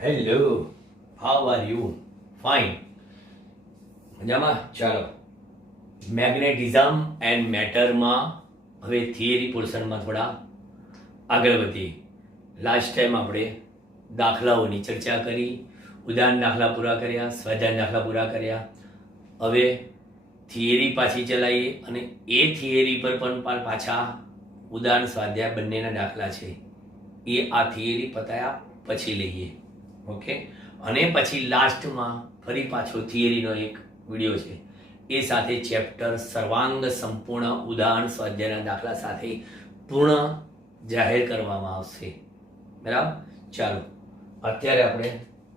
Hello, how are you? Fine. મજામાં? ચાલો. Magnetism and મેટરમાં હવે થિયરી પોર્શનમાં થોડા આગળ વધીએ. લાસ્ટ ટાઈમ આપણે દાખલાઓની ચર્ચા કરી, ઉદાહરણ દાખલા પૂરા કર્યા, સ્વાધ્યાય દાખલા પૂરા કર્યા. હવે થિયરી પાછી ચલાવીએ અને એ થિયરી પર પણ પાછા ઉદાહરણ સ્વાધ્યાય બંનેના દાખલા છે એ આ થિયરી પતાયા પછી લઈએ. ઓકે, અને પછી લાસ્ટમાં ફરી પાછો થિયરીનો એક વિડીયો છે એ સાથે ચેપ્ટર સર્વાંગ સંપૂર્ણ ઉદાહરણ સ્વાધ્યાયના દાખલા સાથે પૂર્ણ જાહેર કરવામાં આવશે. બરાબર? ચાલો, અત્યારે આપણે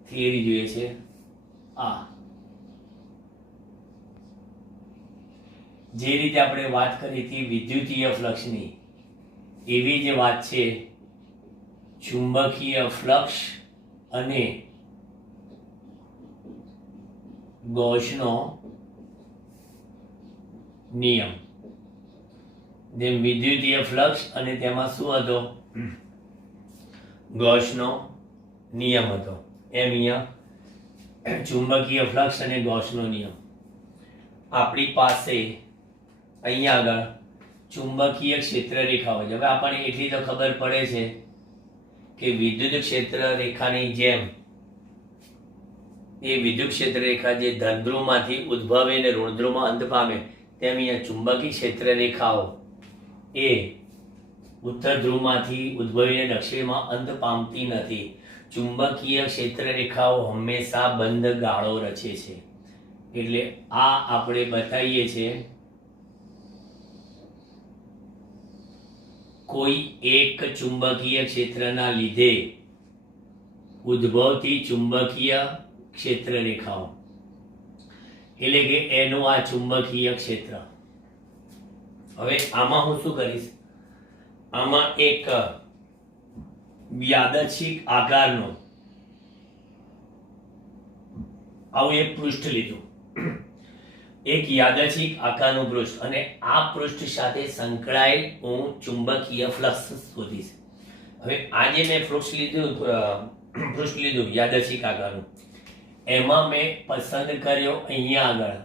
થિયરી જોઈએ છે. આ જે રીતે આપણે વાત કરી હતી વિદ્યુતીય ફ્લક્સની, એવી જ વાત છે ચુંબકીય ફ્લક્સ અને ગૌસનો નિયમ. જેમ વિદ્યુતીય ફ્લક્સ અને તેમાં શું હતો? ગૌસનો નિયમ હતો. એમ અહીંયા ચુંબકીય ફ્લક્સ અને ગૌસનો નિયમ. આપણી પાસે અહીંયા આગળ ચુંબકીય ક્ષેત્ર રેખાઓ છે. હવે આપણને એટલી તો ખબર પડે છે કે વિદ્યુત ક્ષેત્ર રેખાની જેમ એ વિદ્યુત ક્ષેત્ર રેખા જે ધન ધ્રુવમાંથી ઉદ્ભવે અને ઋણ ધ્રુવમાં અંત પામે, તેમ અહીંયા ચુંબકીય ક્ષેત્ર રેખાઓ એ ઉત્તર ધ્રુવમાંથી ઉદ્ભવીને દક્ષિણમાં અંત પામતી નથી. ચુંબકીય ક્ષેત્ર રેખાઓ હંમેશા બંધ ગાળો રચે છે. એટલે આ આપણે બતાવીએ છીએ કોઈ એક ચુંબકીય ક્ષેત્રના લીધે ઉદ્ભવતી ચુંબકીય ક્ષેત્ર રેખાઓ, એટલે કે એનું આ ચુંબકીય ક્ષેત્ર. હવે આમાં હું શું કરીશ? આમાં એક યાદચ્છિક આકારનો આવું એક પૃષ્ઠ લીધું, એક યાદચ્છિક આકારનું પૃષ્ઠ, અને આ પૃષ્ઠ સાથે સંકળાયેલ હું ચુંબકીય ફ્લક્સ શોધીશ. હવે આ જે મેં પૃષ્ઠ લીધું યાદચ્છિક આકારનું, એમાં મેં પસંદ કર્યો અહીંયા આગળ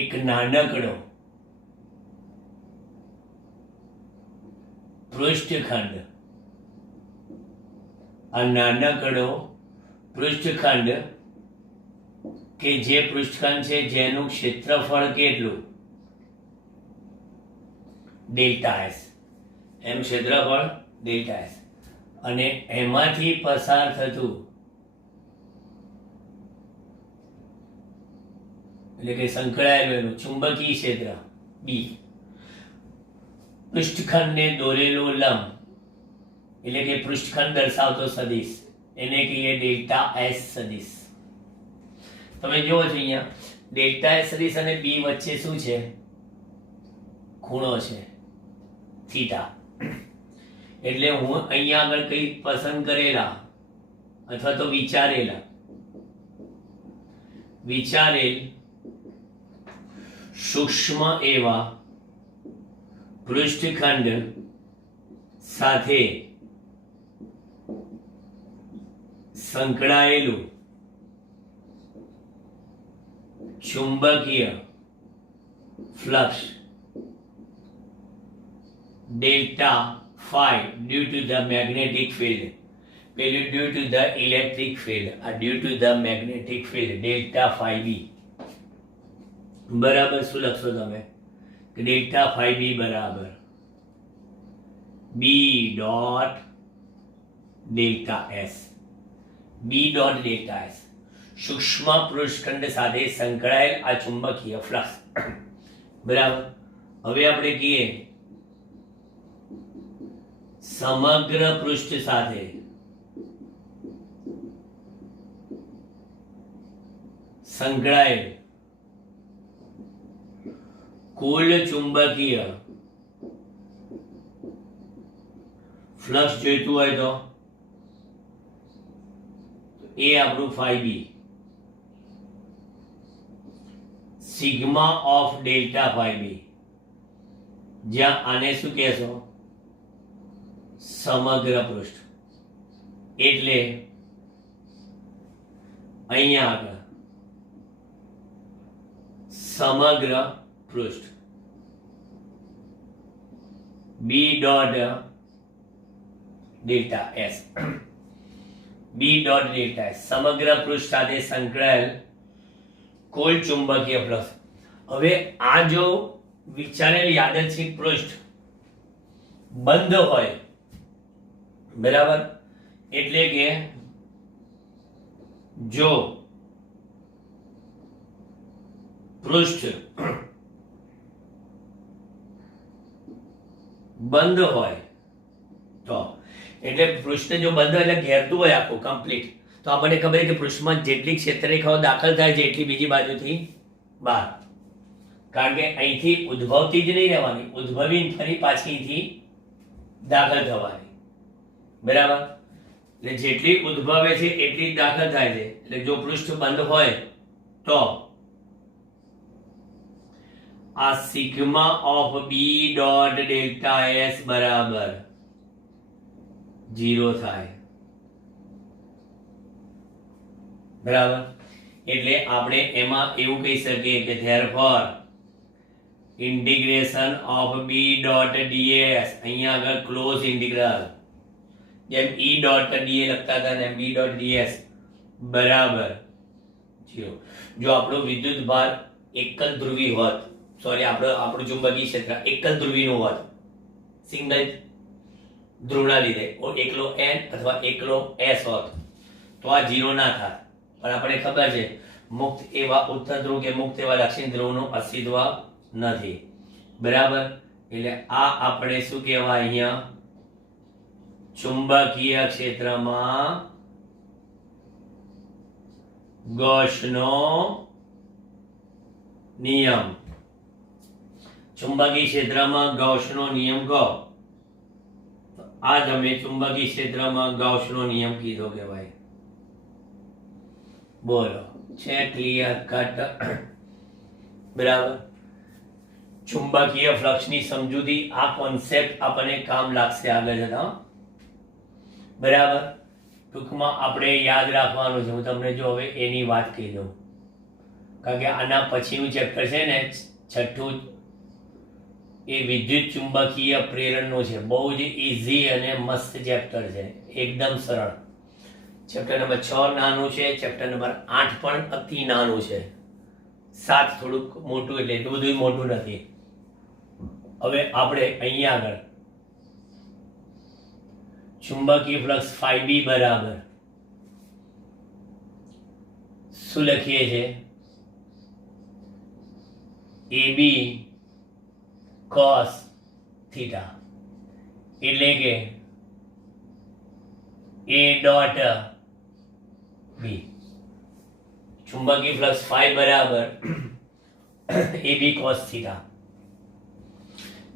એક નાનકડો પૃષ્ઠખંડ. આ નાનકડો પૃષ્ઠખંડ કે જે પૃષ્ઠખંડ છે જેનું ક્ષેત્રફળ કેટલું? Delta S. એમ ક્ષેત્રફળ ડેલ્ટા એસ, અને એમાંથી પસાર થતું એટલે કે સંકળાયેલું એનું ચુંબકીય ક્ષેત્ર બી. પૃષ્ઠખંડને દોરેલું લંબ એટલે કે પૃષ્ઠખંડ દર્શાવતો સદિશ, એને કહીએ ડેલ્ટા એસ સદિશ. તમે જુઓ છો અહીંયા ડેલ્ટા એસ સદિશ અને બી વચ્ચે શું છે? ખૂણો છે થીટા. એટલે હું અહીંયા આગળ કઈ પસંદ કરેલા અથવા તો વિચારેલ સૂક્ષ્મ એવા પૃષ્ઠખંડ સાથે સંકળાયેલું ચુંબકીય flux delta phi due to the magnetic field, પેલું due to the electric field, આ due to the magnetic field, delta phi b બરાબર શું લખશો તમે? કે delta phi b બરાબર b dot delta S. b dot delta S સૂક્ષ્મ પૃષ્ઠખંડ સાથે સંકળાયેલ આ ચુંબકીય ફ્લક્સ. બરાબર. હવે આપણે કહીએ સમગ્ર પૃષ્ઠ સાથે સંકળાયેલ કુલ ચુંબકીય ફ્લક્સ જોઈતું હોય તો એ આપણું phi b, sigma of delta phi b, જ્યાં આને શું કહેશો? સમગ્ર પૃષ્ઠ એટલે અહીંયા આગળ સમગ્ર પૃષ્ઠ બી ડોટ ડેલ્ટા એસ સમગ્ર પૃષ્ઠ સાથે સંકળાયેલ કુલ ચુંબકીય ફ્લક્સ. હવે આ જો વિચારેલ યાદચ્છિક પૃષ્ઠ બંધ હોય, બરાબર, એટલે કે જો પૃષ્ઠ બંધ હોય તો, એટલે પૃષ્ઠ જો બંધ હોય એટલે ઘેરતું હોય આખું કમ્પ્લીટ, તો આપણને ખબર કે પૃષ્ઠમાં જેટલી ક્ષેત્રરેખાઓ દાખલ થાય છે એટલી બીજી બાજુથી બહાર. કારણ કે અહીંથી ઉદ્ભવતી જ નહીં રહેવાની, ઉદ્ભવીને ફરી પાછી અહીંથી દાખલ થવાની, બરાબર. એટલે જેટલી ઉદ્ભવે છે એટલી દાખલ થાય છે. એટલે જો પૃષ્ઠ બંધ હોય તો આ sigma of B dot delta S બરાબર 0 થાય, બરાબર. એટલે આપણે એમાં એવું કહી શકીએ કે therefore integration of B dot d s, અહીંયા આગળ ક્લોઝ ઇન્ટિગ્રલ, જેમ ઈ ડોટ ડીએ લખતા હતા ને બી ડોટ ડીએસ બરાબર 0. જો આપણો વિદ્યુત ભાર એક જ ધ્રુવી હોત, સોરી આપણું ચુંબકીય ક્ષેત્ર એક જ ધ્રુવીનું હોત, સિંગલ ધ્રુવના લીધે એકલો એન અથવા એકલો એસ હોત તો આ 0 ના થાત. પણ આપણે ખબર છે મુક્ત એવા ઉત્તર ધ્રુવ કે મુક્ત એવા દક્ષિણ ધ્રુવનું અસ્તિત્વ નથી, બરાબર. એટલે આ આપણે શું કહેવાય અહીંયા ચુંબકીય ક્ષેત્રમાં ગૌસનો નિયમ. ચુંબકીય ક્ષેત્રમાં ગૌસનો નિયમ કહો, આ તમે ચુંબકીય ક્ષેત્રમાં ગૌસનો નિયમ કીધો કહેવાય. બોલો, છે ક્લિયર કટ? બરાબર. ચુંબકીય ફ્લક્સની સમજૂતી, આ કોન્સેપ્ટ આપણને કામ લાગશે આગળ જતા, બરાબર. ટૂંકમાં આપણે યાદ રાખવાનું છે. હું તમને જો હવે એની વાત કહી દઉં, કારણ કે આના પછીનું ચેપ્ટર છે ને 6થું, એ વિદ્યુત ચુંબકીય પ્રેરણનું છે. બહુ જ ઇઝી અને મસ્ત ચેપ્ટર છે, એકદમ સરળ. ચેપ્ટર નંબર 6 નાનું છે, ચેપ્ટર નંબર 8 પણ અતિ નાનું છે, 7 થોડુંક મોટું, એટલે એટલું બધું મોટું નથી. હવે આપણે અહીંયા આગળ ચુંબકીય ફ્લક્સ φB બરાબર શું લખીએ છીએ? AB cos થીટા, એટલે કે A ડોટ બી. ચુંબકીય ફ્લક્સ φ બરાબર AB cos થીટા.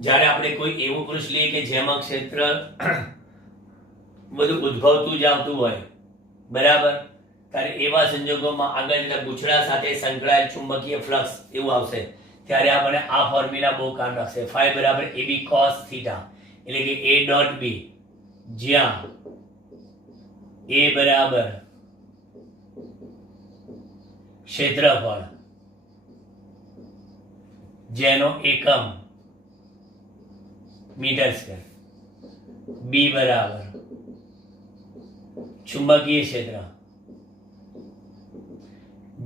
જ્યારે આપણે કોઈ એવું પૃષ્ઠ લઈએ કે જેમાં ક્ષેત્ર બધું ઉદ્ભવતું જ આવતું હોય, બરાબર, ત્યારે એવા સંજોગોમાં આગળ જતા ગૂંચળા સાથે સંકળાયેલ ચુંબકીય ફ્લક્સ એવું આવશે, ત્યારે આપણે આ ફોર્મ્યુલા બહુ કામ લાગશે. φ બરાબર AB cos થીટા, એટલે કે A ડોટ બી, જ્યાં A બરાબર ક્ષેત્રફળ, જેનો એકમ મીટર સ્ક્વેર, બી બરાબર ચુંબકીય ક્ષેત્ર,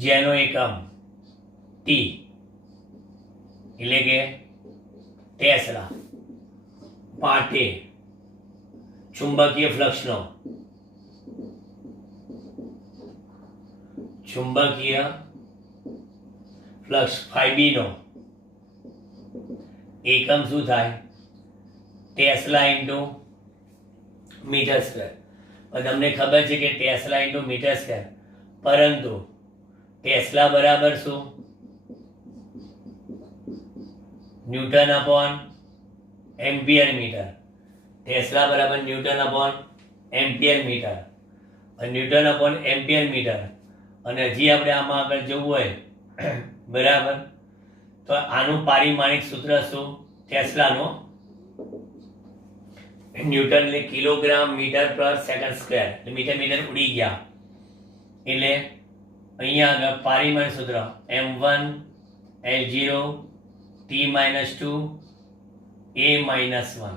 જેનો એકમ ટી, એટલે કે ટેસ્લા, માટે ચુંબકીય ફ્લક્સનો ચુંબકીય ફ્લક્સ φB નો એકમ શું થાય? Tesla into metre square. તમને ખબર છે કે ટેસ્લા ઇન્ટુ મીટર સ્ક્વેર, પરંતુ ટેસ્લા બરાબર શું? Newton upon ampere metre. Tesla બરાબર newton upon ampere metre, newton upon ampere metre. અને હજી આપણે આમાં આગળ જવું હોય, બરાબર, તો આનું પારિમાણિક સૂત્ર શું? ટેસ્લાનો ન્યૂટન એટલે કિલોગ્રામ મીટર પર સેકન્ડ સ્ક્વેર, એટલે મીટર મીટર ઉડી ગયા. એટલે અહીંયા આગળ પારીમાણ સૂત્ર m1 l0 t-2 a-1.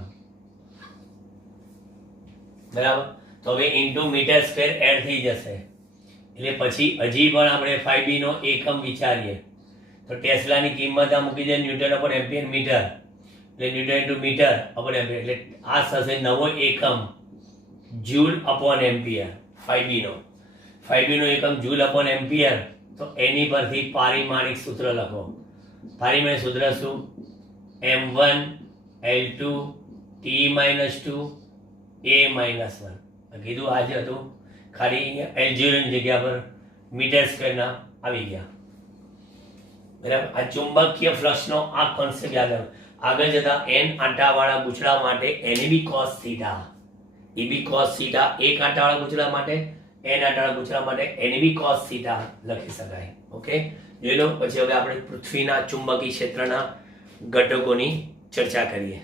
બરાબર. તો હવે ઇન્ટુ મીટર સ્ક્વેર એડ થઈ જશે. એટલે પછી હજી પણ આપણે 5b નો એકમ વિચારીએ તો ટેસ્લાની કિંમત આ મૂકી દે ન્યૂટન અપોન એમ્પિયર મીટર, એટલે newton into metre upon ampere, એટલે આ થશે નવો એકમ જૂલ અપોન એમ્પિયર 5b નો. 5b નો એકમ જૂલ અપોન એમ્પિયર, તો એની પરથી પારિમાણિક સૂત્ર લખો. પારિમાણિક સૂત્ર શું? m1 l2 t-2 a-1. કીધું આ જ હતું, ખાલી l0 ની જગ્યા પર મીટર સ્ક્વેરના આવી ગયા. બરાબર. આ ચુંબકીય ફ્લક્સનો આ કોન્સેપ્ટ યાદ રાખો. આગળ જતા n આંટાવાળા ગૂંચળા માટે n બી cos થીટા, એ બી cos થીટા, એક આંટાવાળા ગૂંચળા માટે n આંટાવાળા ગૂંચળા માટે n બી cos થીટા લખી શકાય. ઓકે, જોઈ લો. પછી હવે આપણે પૃથ્વીના ચુંબકીય ક્ષેત્રના ઘટકોની ચર્ચા કરીએ.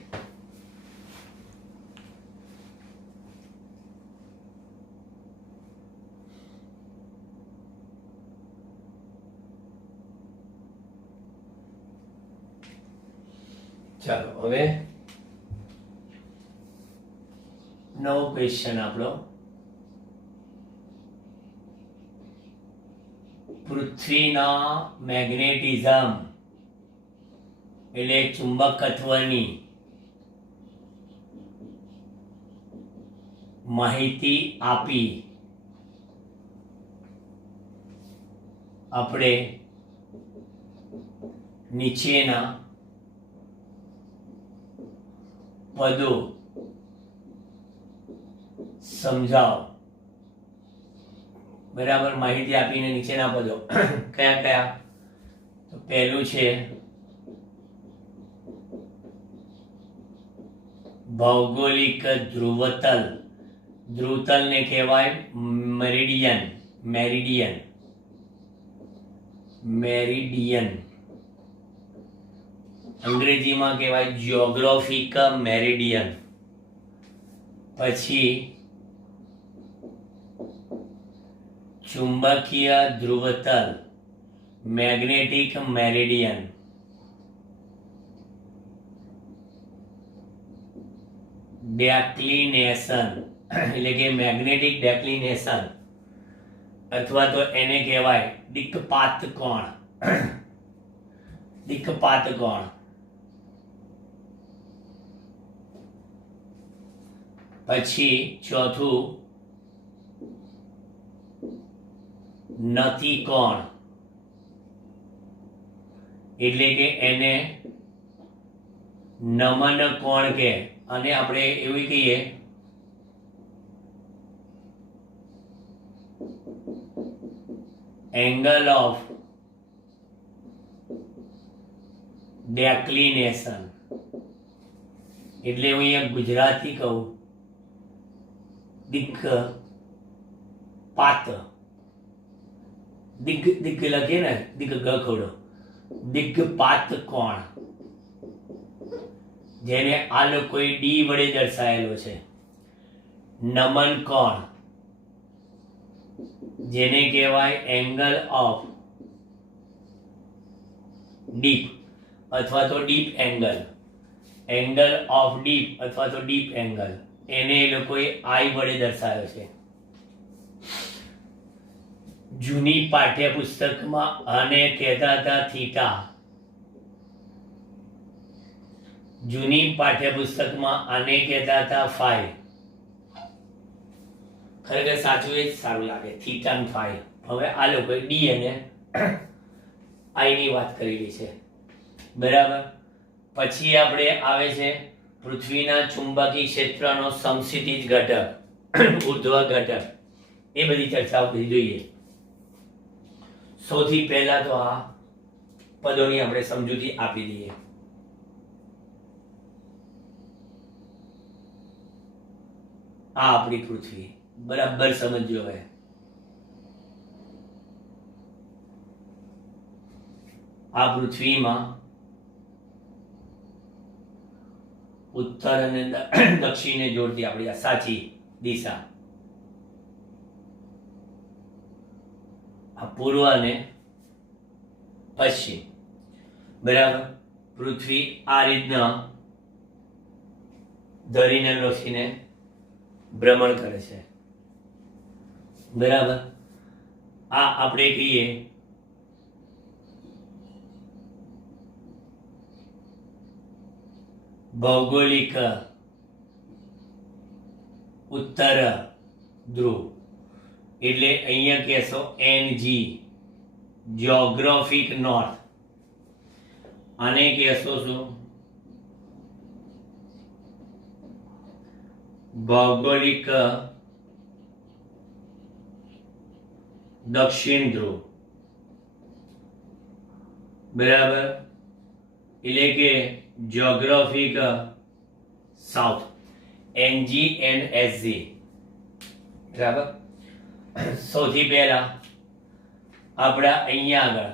ચાલો હવે નવો ક્વેશ્ચન આપણો, પૃથ્વીના મેગ્નેટિઝમ એટલે ચુંબકત્વની માહિતી આપી આપણે નીચેના પદો સમજાવો. બરાબર. માહિતી આપીને નીચેના પદો કયા કયા? તો પહેલું છે ભૌગોલિક ધ્રુવતલ. ધ્રુવતલને કહેવાય મેરિડિયન. મેરિડિયન મેરિડિયન અંગ્રેજીમાં કહેવાય જ્યોગ્રાફિક મેરિડિયન. પછી ચુંબકીય ધ્રુવતલ મેગ્નેટિક મેરિડિયન. ડેક્લિનેશન એટલે કે મેગ્નેટિક ડેક્લિનેશન, અથવા તો એને કહેવાય દિક્પાત કોણ. દિક્પાત કોણ. પછી ચોથું નતિ કોણ, એટલે કે એને નમન કોણ કે, અને આપણે એવું કહીએ એંગલ ઓફ ડેક્લિનેશન. એટલે હું અહીંયા ગુજરાતી કહું દિક્પાત. દિગ દિગ લખીએ ને, દિગ ગખોડો, દિગ્પાત કોણ, જેને આ લોકોએ ડી વડે દર્શાવેલો છે. નમન કોણ, જેને કહેવાય એંગલ ઓફ ડીપ અથવા તો deep angle. Angle of deep અથવા તો ડીપ એંગલ, એને એ લોકોએ આઈ વડે દર્શાવ્યો છે. જૂની પાઠ્યપુસ્તકમાં આને કહેતા હતા થીટા. જૂની પાઠ્યપુસ્તકમાં આને કહેતા હતા ફાઈ. ખરેખર સાચું એ જ સારું લાગે, થીટા અને ફાઈ. હવે આ લોકોએ ડી અને આઈ ની વાત કરેલી છે. બરાબર. પછી આપણે આવે છે પૃથ્વીના ચુંબકીય ક્ષેત્રનો સમસ્થિતિજ ઘટક, ઉર્ધ્વ ઘટક. એ બધી ચર્ચાઓ કરી જોઈએ. સૌથી પહેલા તો આ પદોની આપણે સમજૂતી આપી દઈએ. આ આપણી પૃથ્વી, બરાબર સમજો. હવે આ પૃથ્વીમાં ઉત્તર અને દક્ષિણને જોડતી આપણી આ સાચી દિશા, આ પૂર્વ અને પશ્ચિમ. બરાબર. પૃથ્વી આ રીતના ધરીને લક્ષીને ભ્રમણ કરે છે. બરાબર. આ આપણે કહીએ ભૌગોલિક ઉત્તર ધ્રુવ, એટલે અહીંયા કહેશો NG જ્યોગ્રાફિક નોર્થ, આને કહેશો શું ભૌગોલિક દક્ષિણ ધ્રુવ. બરાબર. એટલે કે Geographic south, NG and SG. બરાબર. સૌથી પહેલા આપણા અહીંયા આગળ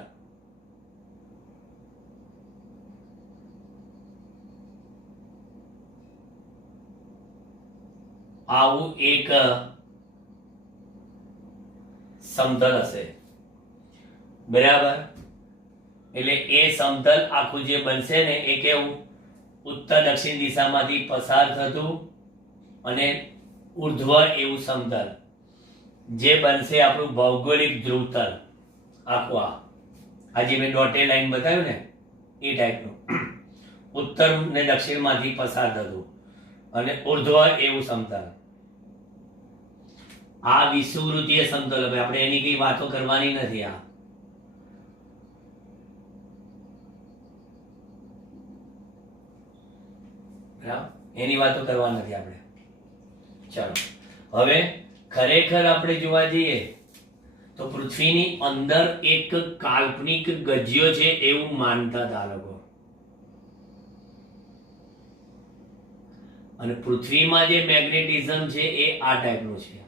આવું એક સમતલ હશે. બરાબર. એટલે એ સમતલ આખું જે બનશે ને એ કેવું ઉત્તર દક્ષિણ દિશામાંથી પસાર થતું અને ઉર્ધ્વ એવું સમતલ જે બનશે આપણું ભૌગોલિક ધ્રુવતલ. આખું આ જે મેં ડોટેડ લાઈન બતાવ્યું ને એ ટાઈપનું ઉત્તર ને દક્ષિણમાંથી પસાર થતું અને ઉર્ધ્વ એવું સમતલ. આ વિષુવવૃત્તીય સમતલ, આપણે એની કઈ વાતો કરવાની નથી. એની વાતો કરવાની નથી આપણે. ચાલો હવે ખરેખર આપણે જોવા જઈએ તો પૃથ્વીની અંદર એક કાલ્પનિક ગજ્યો છે એવું માનતા હતા લોકો. અને પૃથ્વીમાં જે મેગ્નેટિઝમ છે એ આ ટાઈપનું છે.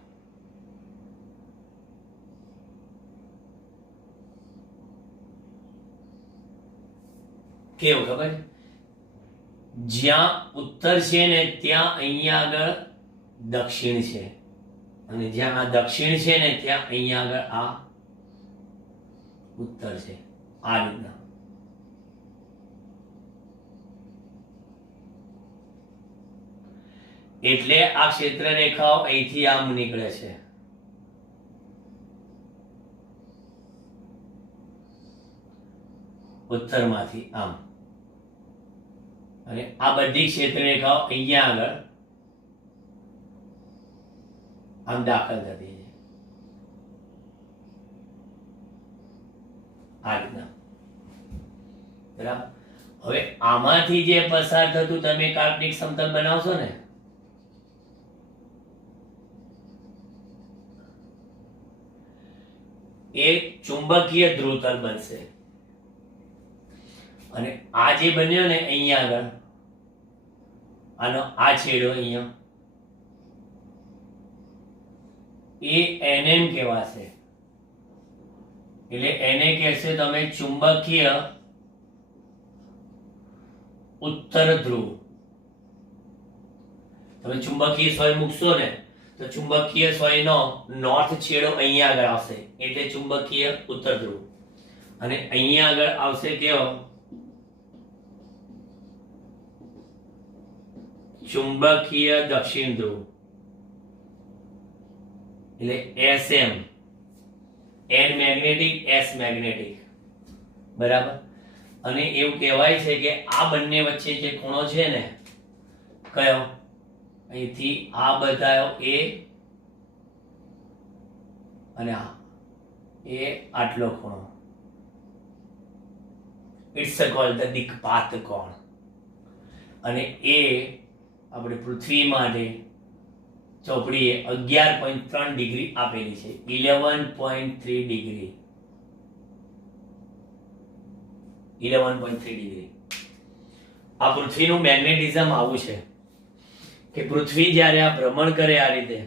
કેવું ખબર? જ્યાં ઉત્તર છે ને ત્યાં અહીંયા આગળ દક્ષિણ છે, અને જ્યાં આ દક્ષિણ છે ને ત્યાં અહીંયા આગળ આ ઉત્તર છે. આ રીતના એટલે આ ક્ષેત્ર રેખાઓ અહીંથી આમ નીકળે છે. ઉત્તરમાંથી આમ, અને આ બધી ક્ષેત્ર રેખાઓ અહીંયા આગળ આમ દાખલ થતી છે. આ રીતના. બરાબર. હવે આમાંથી જે પસાર થતું તમે કાલ્પનિક સમતલ બનાવશો ને એ ચુંબકીય ધ્રુવતલ બનશે. અને આ જે બન્યો ને અહીંયા આગળ આનો આ છેડો અહીંયા એ NM કહેવાશે. એટલે એને કહેશે તમે ચુંબકીય ઉત્તર ધ્રુવ. તમે ચુંબકીય સોય મૂકશો ને તો ચુંબકીય સોયનો નોર્થ છેડો અહીંયા આગળ આવશે એટલે ચુંબકીય ઉત્તર ધ્રુવ, અને અહીંયા આગળ આવશે કેવો ચુંબકીય દક્ષિણ ધ્રુવ. એટલે SM, N magnetic, S magnetic. બરાબર. અને એવું કહેવાય છે કે આ બંને વચ્ચે જે ખૂણો છે ને કયો અહીંથી આ બતાવ્યો એ અને આ એ આટલો ખૂણો, ઇટ્સ કોલ્ડ ધ દિક્પાત કોણ. અને એ આપણે પૃથ્વી માટે ચોપડીએ 11.3 ડિગ્રી આપેલી છે. 11.3 ડિગ્રી, 11.3 ડિગ્રી. આ પૃથ્વીનું મેગ્નેટિઝમ આવું છે કે પૃથ્વી જ્યારે આ ભ્રમણ કરે આ રીતે,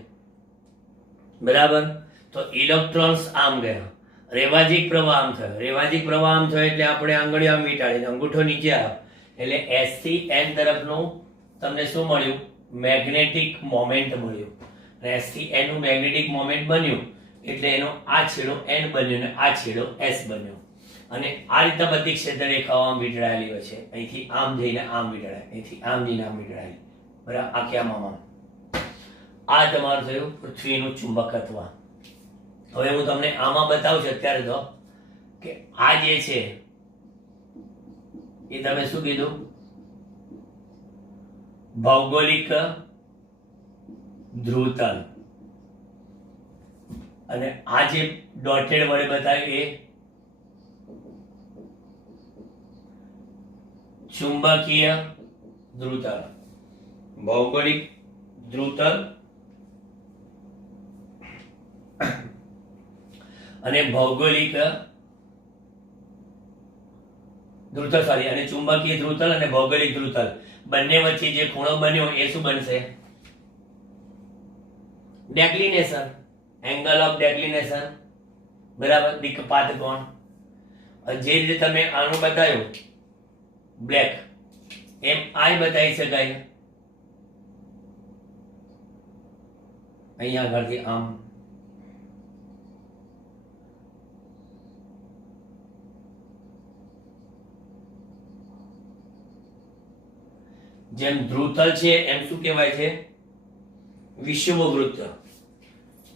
બરાબર, તો ઇલેક્ટ્રોન્સ આમ ગયા, રેવાજીક પ્રવાહ આમ થયો, રેવાજીક પ્રવાહ આમ થયો એટલે આપણે આંગળીઓ આમ વીંટાળી, અંગૂઠો નીચે આવ્યો એટલે S થી N તરફનું તમને શું મળ્યું? મેગ્નેટિક મોમેન્ટ મળ્યું. અને S થી N નું મેગ્નેટિક મોમેન્ટ બન્યું એટલે એનો આ છેડો N બન્યો ને આ છેડો S બન્યો. અને આ રીતના બધી ક્ષેત્ર રેખાઓ આમ વીંટળાયેલી હોય છે. અહીંથી આમ જઈને આમ વીંટળાય, અહીંથી આમ જઈને આમ વીંટળાય. બરાબર, આ ક્યાંમાં આ તમારું થયું પૃથ્વીનું ચુંબકત્વ. હવે હું તમને આમાં બતાવું છું અત્યારે તો કે આ જે છે એ તમે શું કીધું? ભૌગોલિક ધ્રુવતલ. અને આ જે ડોટેડ વડે બતાવ્યું એ ચુંબકીય ધ્રુવતલ. ભૌગોલિક ધ્રુવતલ અને ભૌગોલિક ધ્રુવતલ સોરી અને ચુંબકીય ધ્રુવતલ અને ભૌગોલિક ધ્રુવતલ બંને વચ્ચે જે ખૂણો બન્યો એ શું બનશે? ડેક્લિનેશન, એંગલ ઓફ ડેક્લિનેશન. બરાબર, દિક્પાત કોણ. જે રીતે તમે આનું બતાવ્યું બ્લેક એમ આ બતાવી શકાય. અહીંયા આગળથી આમ જેમ ધ્રુવતલ છે એમ શું કહેવાય છે? વિષુવવૃત્ત.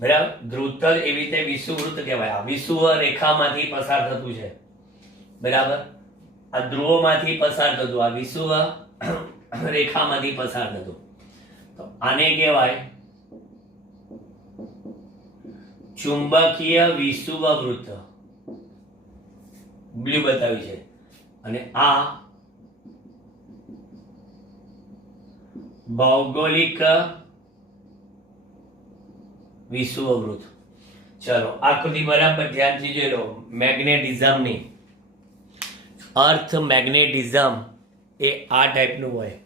બરાબર, ધ્રુવતલ એવી રીતે વિષુવવૃત્ત કહેવાય. આ વિષુવ રેખામાંથી પસાર થતું છે. બરાબર, આ ધ્રુવોમાંથી પસાર થતું, આ વિષુવ રેખામાંથી પસાર થતું. તો આને કહેવાય ચુંબકીય વિષુવવૃત્ત. બ્લુ બતાવ્યું છે. અને આ ભૌગોલિક વિષુવવૃત્ત. ચલો આકૃતિ બરાબર ધ્યાનથી જોઈ લો. મેગ્નેટિઝમની અર્થ મેગ્નેટિઝમ એ આ ટાઈપનું હોય.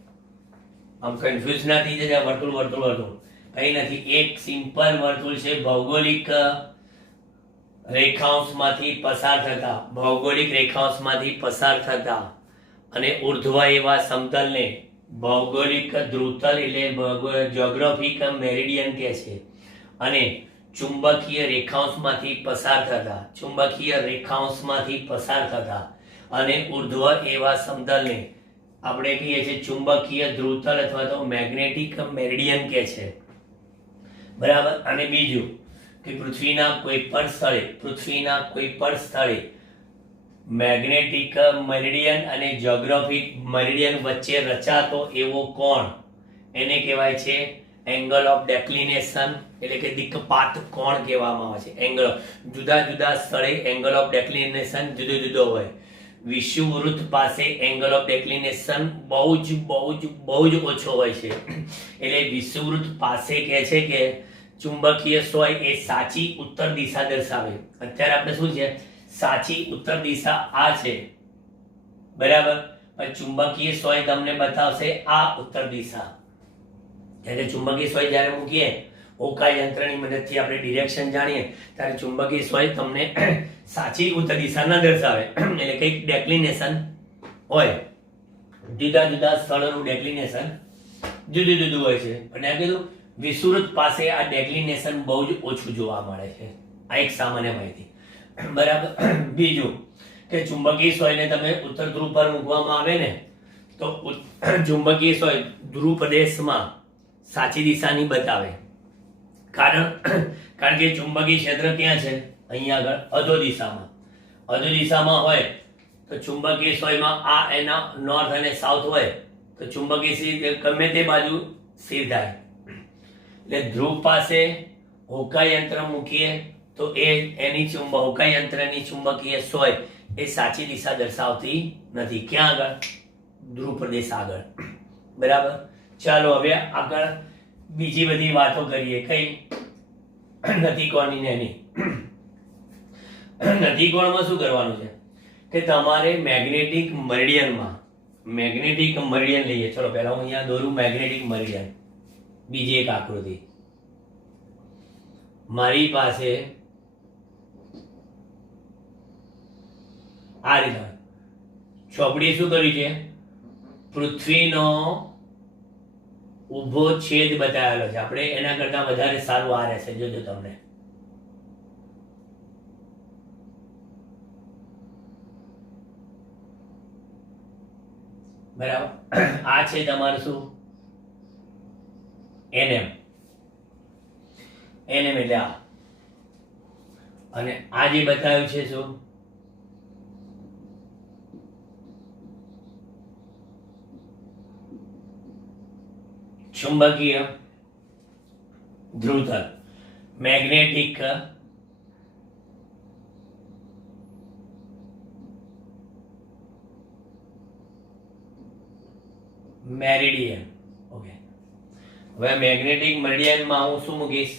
આમ કન્ફ્યુઝ ના થઈ જાય વર્તુળ વર્તુળ વર્તુળ કઈ નથી. એક સિમ્પલ વર્તુળ છે. ભૌગોલિક રેખાંશમાંથી પસાર થતા, ભૌગોલિક રેખાંશમાંથી પસાર થતા અને ઉર્ધ્વ એવા સમતલને ભૌગોલિક ધ્રુવતલ એટલે જ્યોગ્રાફિક મેરિડિયન કહે છે. અને ચુંબકીય રેખાંશમાંથી પસાર થતા, ચુંબકીય રેખાંશમાંથી પસાર થતા અને ઉર્ધ્વ એવા સમતલને આપણે કહીએ છીએ ચુંબકીય ધ્રુવતલ અથવા તો મેગ્નેટિક મેરિડિયન કહે છે. બરાબર. અને બીજું કે પૃથ્વીના કોઈ પણ સ્થળે મેગ્નેટિક મેરિડિયન અને જ્યોગ્રાફિક મેરિડિયન વચ્ચે રચાતો એવો કોણ એને કહેવાય છે એંગલ ઓફ ડેક્લિનેશન, એટલે કે દિક્પાત કોણ કહેવામાં આવે છે. એંગલ જુદા જુદા સ્થળે એંગલ ઓફ ડેક્લિનેશન જુદો જુદો હોય. વિષુવવૃત્ત પાસે એંગલ ઓફ ડેક્લિનેશન બહુ જ ઓછો હોય છે. એટલે વિષુવવૃત્ત પાસે કહે છે કે ચુંબકીય સોય એ સાચી ઉત્તર દિશા દર્શાવે. અત્યારે આપણે શું છે? સાચી ઉત્તર દિશા આ છે. બરાબર, પણ ચુંબકીય સોય તમને બતાવશે આ ઉત્તર દિશા. એટલે ચુંબકીય સોય જ્યારે મૂકીએ ઓકા યંત્રની મદદથી આપણે ડિરેક્શન જાણીએ ત્યારે ચુંબકીય સોય તમને સાચી ઉત્તર દિશા ન દર્શાવે. એટલે કંઈક ડેક્લિનેશન હોય. જુદા જુદા સ્થળોનું ડેક્લિનેશન જુદું જુદું હોય છે. અને આ કીધું વિષુવવૃત્ત પાસે આ ડેક્લિનેશન બહુ જ ઓછું જોવા મળે છે. આ એક સામાન્ય માહિતી. બરાબર. બીજું કે ચુંબકીય સોયને તમે ઉત્તર ધ્રુવ પર મૂકવામાં આવે ને તો ચુંબકીય સોય ધ્રુવ પ્રદેશમાં સાચી દિશા નહીં બતાવે. કારણ કે ચુંબકીય ક્ષેત્ર ક્યાં છે? અહીંયા આગળ અધો દિશામાં. અધો દિશામાં હોય તો ચુંબકીય સોયમાં આ એના નોર્થ અને સાઉથ હોય તો ચુંબકીય ગમે તે બાજુ સ્થિર થાય. એટલે ધ્રુવ પાસે હોકા યંત્ર મૂકીએ તો એની હોકા યંત્રની ચુંબકીય સોય એ સાચી દિશા દર્શાવતી નથી. ક્યાં આગળ? ધ્રુવ પ્રદેશ આગળ. બરાબર. ચાલો હવે આગળ બીજી બધી વાતો કરીએ. કઈ? નદીકોણની ને એની. નદીકોણમાં શું કરવાનું છે કે તમારે મેગ્નેટિક મરિડિયન લઈએ. ચલો પહેલા હું અહીંયા દોરું મેગ્નેટિક મરિડિયન. બીજી એક આકૃતિ મારી પાસે આ રીતે ચોપડી શું કરી છે? પૃથ્વીનો ઊભો છેદ બતાવેલો છે. આપણે એના કરતા વધારે સારું આ રહેશે, જોજો તમને. બરાબર. આ છે તમારું શું? NM. NM એટલે આ. અને આ જે બતાવ્યું છે શું? ચુંબકીય ધ્રુવતલ, મેગ્નેટિક મેરિડિયન. ઓકે, હવે મેગ્નેટિક મેરિડિયનમાં હું શું મૂકીશ?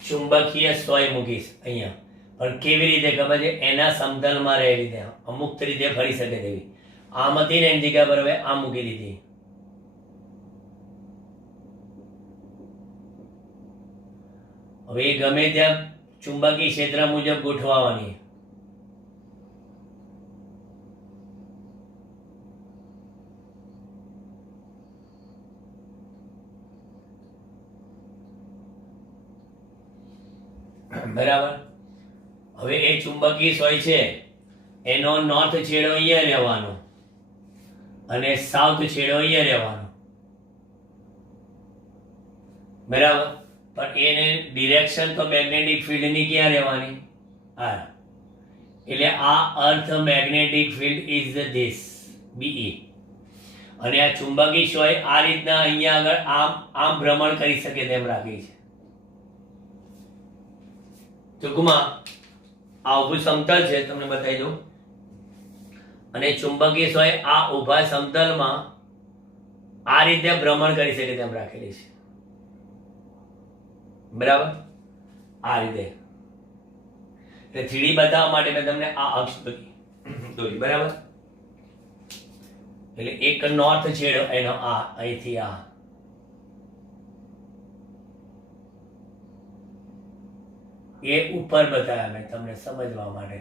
ચુંબકીય સોય મૂકીશ અહીંયા. પણ કેવી રીતે ખબર છે? એના સમતલમાં રહે રીતે, અમુક રીતે ફરી શકે તેવી. આમ હતી ને એની જગ્યા પર હવે આમ મૂકી દીધી. હવે એ ગમે ત્યાં ચુંબકીય ક્ષેત્ર મુજબ ગોઠવવાની. બરાબર. હવે એ ચુંબકીય સોય છે એનો નોર્થ છેડો અહીંયા રહેવાનો અને સાઉથ છેડો અહીંયા રહેવાનો. બરાબર. પણ એને ડિરેક્શન તો મેગ્નેટિક ફિલ્ડની ક્યાં રહેવાની? આ. એટલે આ earth magnetic field is this BE. અને આ ચુંબકીય સોય આ રીતના અહીંયા આગળ આમ આમ ભ્રમણ કરી શકે તેમ રાખી છે. ટૂંકમાં આ ઊભું સમતલ છે, તમને બતાવી દઉં. અને ચુંબકીય સોય આ ઊભા સમતલમાં આ રીતે ભ્રમણ કરી શકે તેમ રાખેલી છે. બરાબર. આ રીતે એટલે 3D બતાવવા માટે મેં તમને આ અક્ષ દોરી. બરાબર. એટલે એક નોર્થ છેડો એનો આ, અહીંથી આ. એ ઉપર બતાવ્યા મેં તમને સમજવા માટે.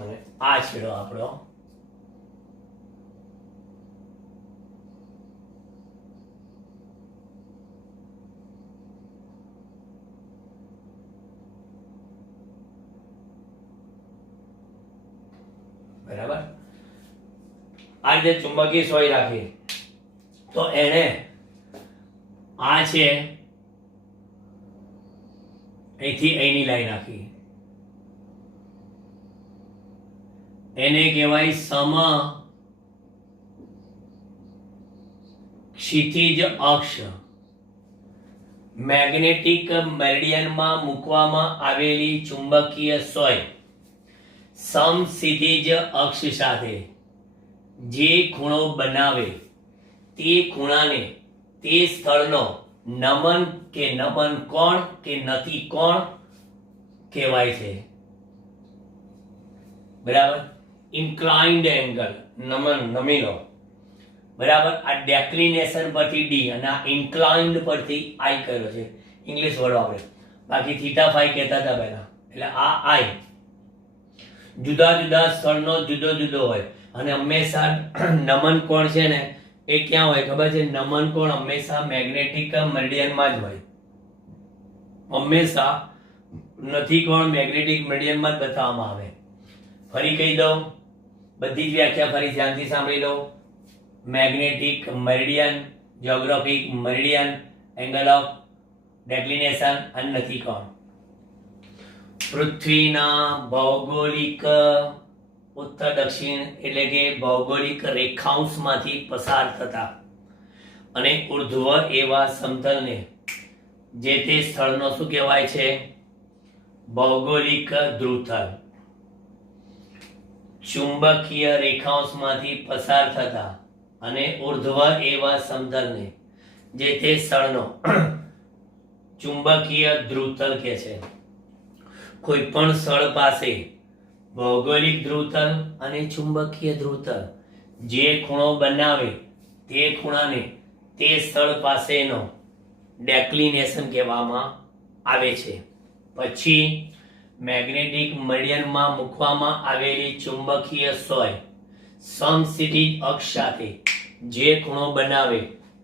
અને આ છેડો આપણો બરાબર. આ રીતે ચુંબકીય સોય રાખી તો એને આ છે અહીંથી અહીંની લાઈન રાખી, એને કહેવાય સમ ક્ષિતિજ અક્ષ. મેગ્નેટિક મેરિડિયનમાં મૂકવામાં આવેલી ચુંબકીય સોય સમક્ષિતિજ અક્ષ સાથે જે ખૂણો બનાવે તે ખૂણાને તે સ્થળનો નમન કે નમન કોણ કે નતિ કોણ કહેવાય છે. બરાબર. ઇન્ક્લાઇન્ડ એંગલ, નમન નમેલો. બરાબર. આ ડેક્લિનેશન પરથી ડી અને આ ઇન્ક્લાઇન્ડ પરથી આઈ કર્યો છે, ઇંગ્લિશ વર્ડ આપણે. બાકી થીટા ફાઈ કહેતા હતા પહેલા. એટલે આ આઈ જુદા જુદા સ્થળનો જુદો જુદો હોય. અને હંમેશા નમન કોણ છે ને એ ક્યાં હોય ખબર છે? નમન કોણ હંમેશા મેગ્નેટિક મેરિડિયનમાં જ હોય. હંમેશા નથી કોણ મેગ્નેટિક મેરિડિયનમાં જ બતાવવામાં આવે. ફરી કહી દઉં, બધી જ વ્યાખ્યા ફરી ધ્યાનથી સાંભળી લો. Magnetic meridian, geographic meridian, angle of declination અને નથી કોણ. પૃથ્વીના ભૌગોલિક ઉત્તર દક્ષિણ એટલે કે ભૌગોલિક રેખાંશમાંથી પસાર થતા અને ઉર્ધ્વ એવા સમતલને જે તે સ્થળનો શું કહેવાય છે? ભૌગોલિક ધ્રુવતલ. ચુંબકીય રેખાંશમાંથી પસાર થતા અને ઉર્ધ્વ એવા સમતલને જે તે સ્થળનો ચુંબકીય ધ્રુવતલ કહે છે. કોઈ પણ સ્થળ પાસે ભૌગોલિક ધ્રુવતલ અને ચુંબકીય ધ્રુવતલ જે ખૂણો બનાવે તે ખૂણાને તે સ્થળ પાસેનો ડેક્લિનેશન કહેવામાં આવે છે. પછી મેગ્નેટિક મેરિડિયનમાં મૂકવામાં આવેલી ચુંબકીય સોય સમક્ષિતિજ અક્ષ સાથે જે ખૂણો બનાવે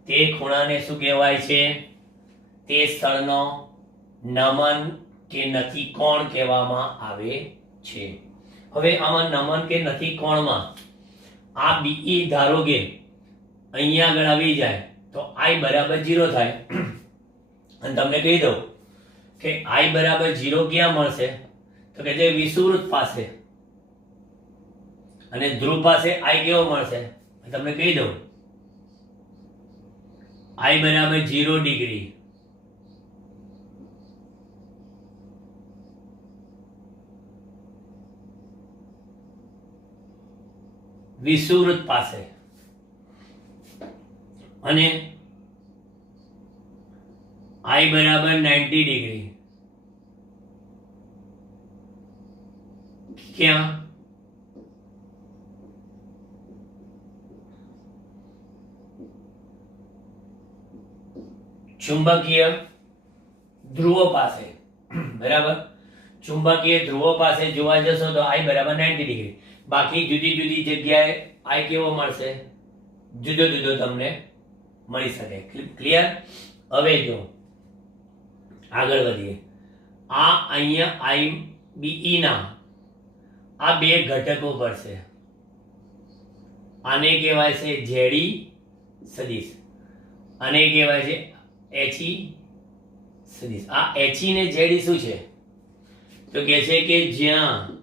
તે ખૂણાને શું કહેવાય છે? તે સ્થળનો નમન કે નથી કોણ કહેવામાં આવે છે. હવે આમાં નમન કે નથી કોણમાં આ બીઈ ધારો કે અહીંયા આગળ આવી જાય તો i બરાબર 0 થાય. અને તમને કહી દઉં કે i બરાબર 0 ક્યાં મળશે? તો કે જે વિષુવવૃત્ત પાસે. અને ધ્રુવ પાસે i કેવો મળશે? તમને કહી દઉં i બરાબર 0 ડિગ્રી. વિષુવવૃત્ત પાસે અને i બરાબર 90 ડિગ્રી. ક્યાં? ચુંબકીય ધ્રુવો પાસે. બરાબર, ચુંબકીય ધ્રુવો પાસે જોવા જશો તો i બરાબર 90 ડિગ્રી. બાકી જુદી જુદી જગ્યાએ i કેવો મળશે? જુદો જુદો તમને મળી શકે. ક્લિયર? હવે જો આગળ વધીએ. આ અહીંયા i be ના આ બે ઘટકો પડશે. આને કહેવાય છે ઝેડી સદિશ, આને કહેવાય છે એચી સદિશ. આ એચી ને ઝેડી શું છે? તો કહે છે કે જ્યાં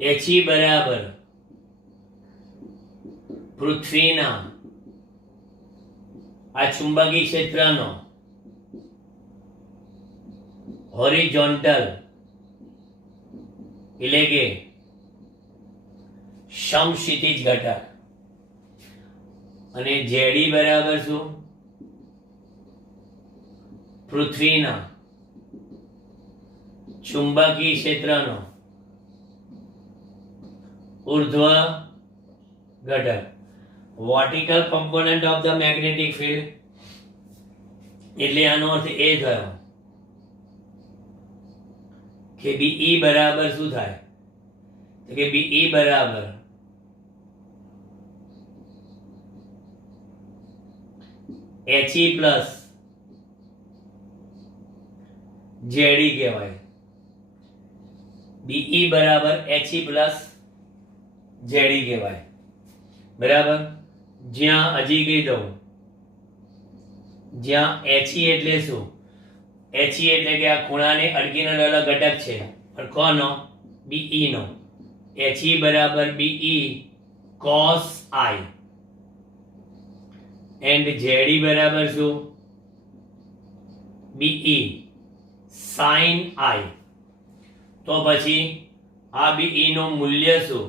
એચી બરાબર પૃથ્વીના આ ચુંબકીય ક્ષેત્રનો હોરિઝોન્ટલ એટલે કે સમક્ષિતિજ ઘટક અને ઝેડી બરાબર શું? પૃથ્વીના ચુંબકીય ક્ષેત્રનો ઉર્ધ્વ ઘટક. Vertical component of the magnetic field એટલે આનો અર્થ એ થયો કે BE બરાબર શું થાય? તો કે BE બરાબર HE પ્લસ ZE કહેવાય. BE બરાબર HE પ્લસ ZE કહેવાય. બરાબર, જ્યાં હજી કહી દઉં જ્યાં HE એટલે શું? HE એટલે કે આ ખૂણાને અડકીને રહેલો ઘટક છે. પણ કોનો? BE no. HE બરાબર BE cos I and ZE બરાબર શું? BE sin I. તો પછી આ BE નું મૂલ્ય શું?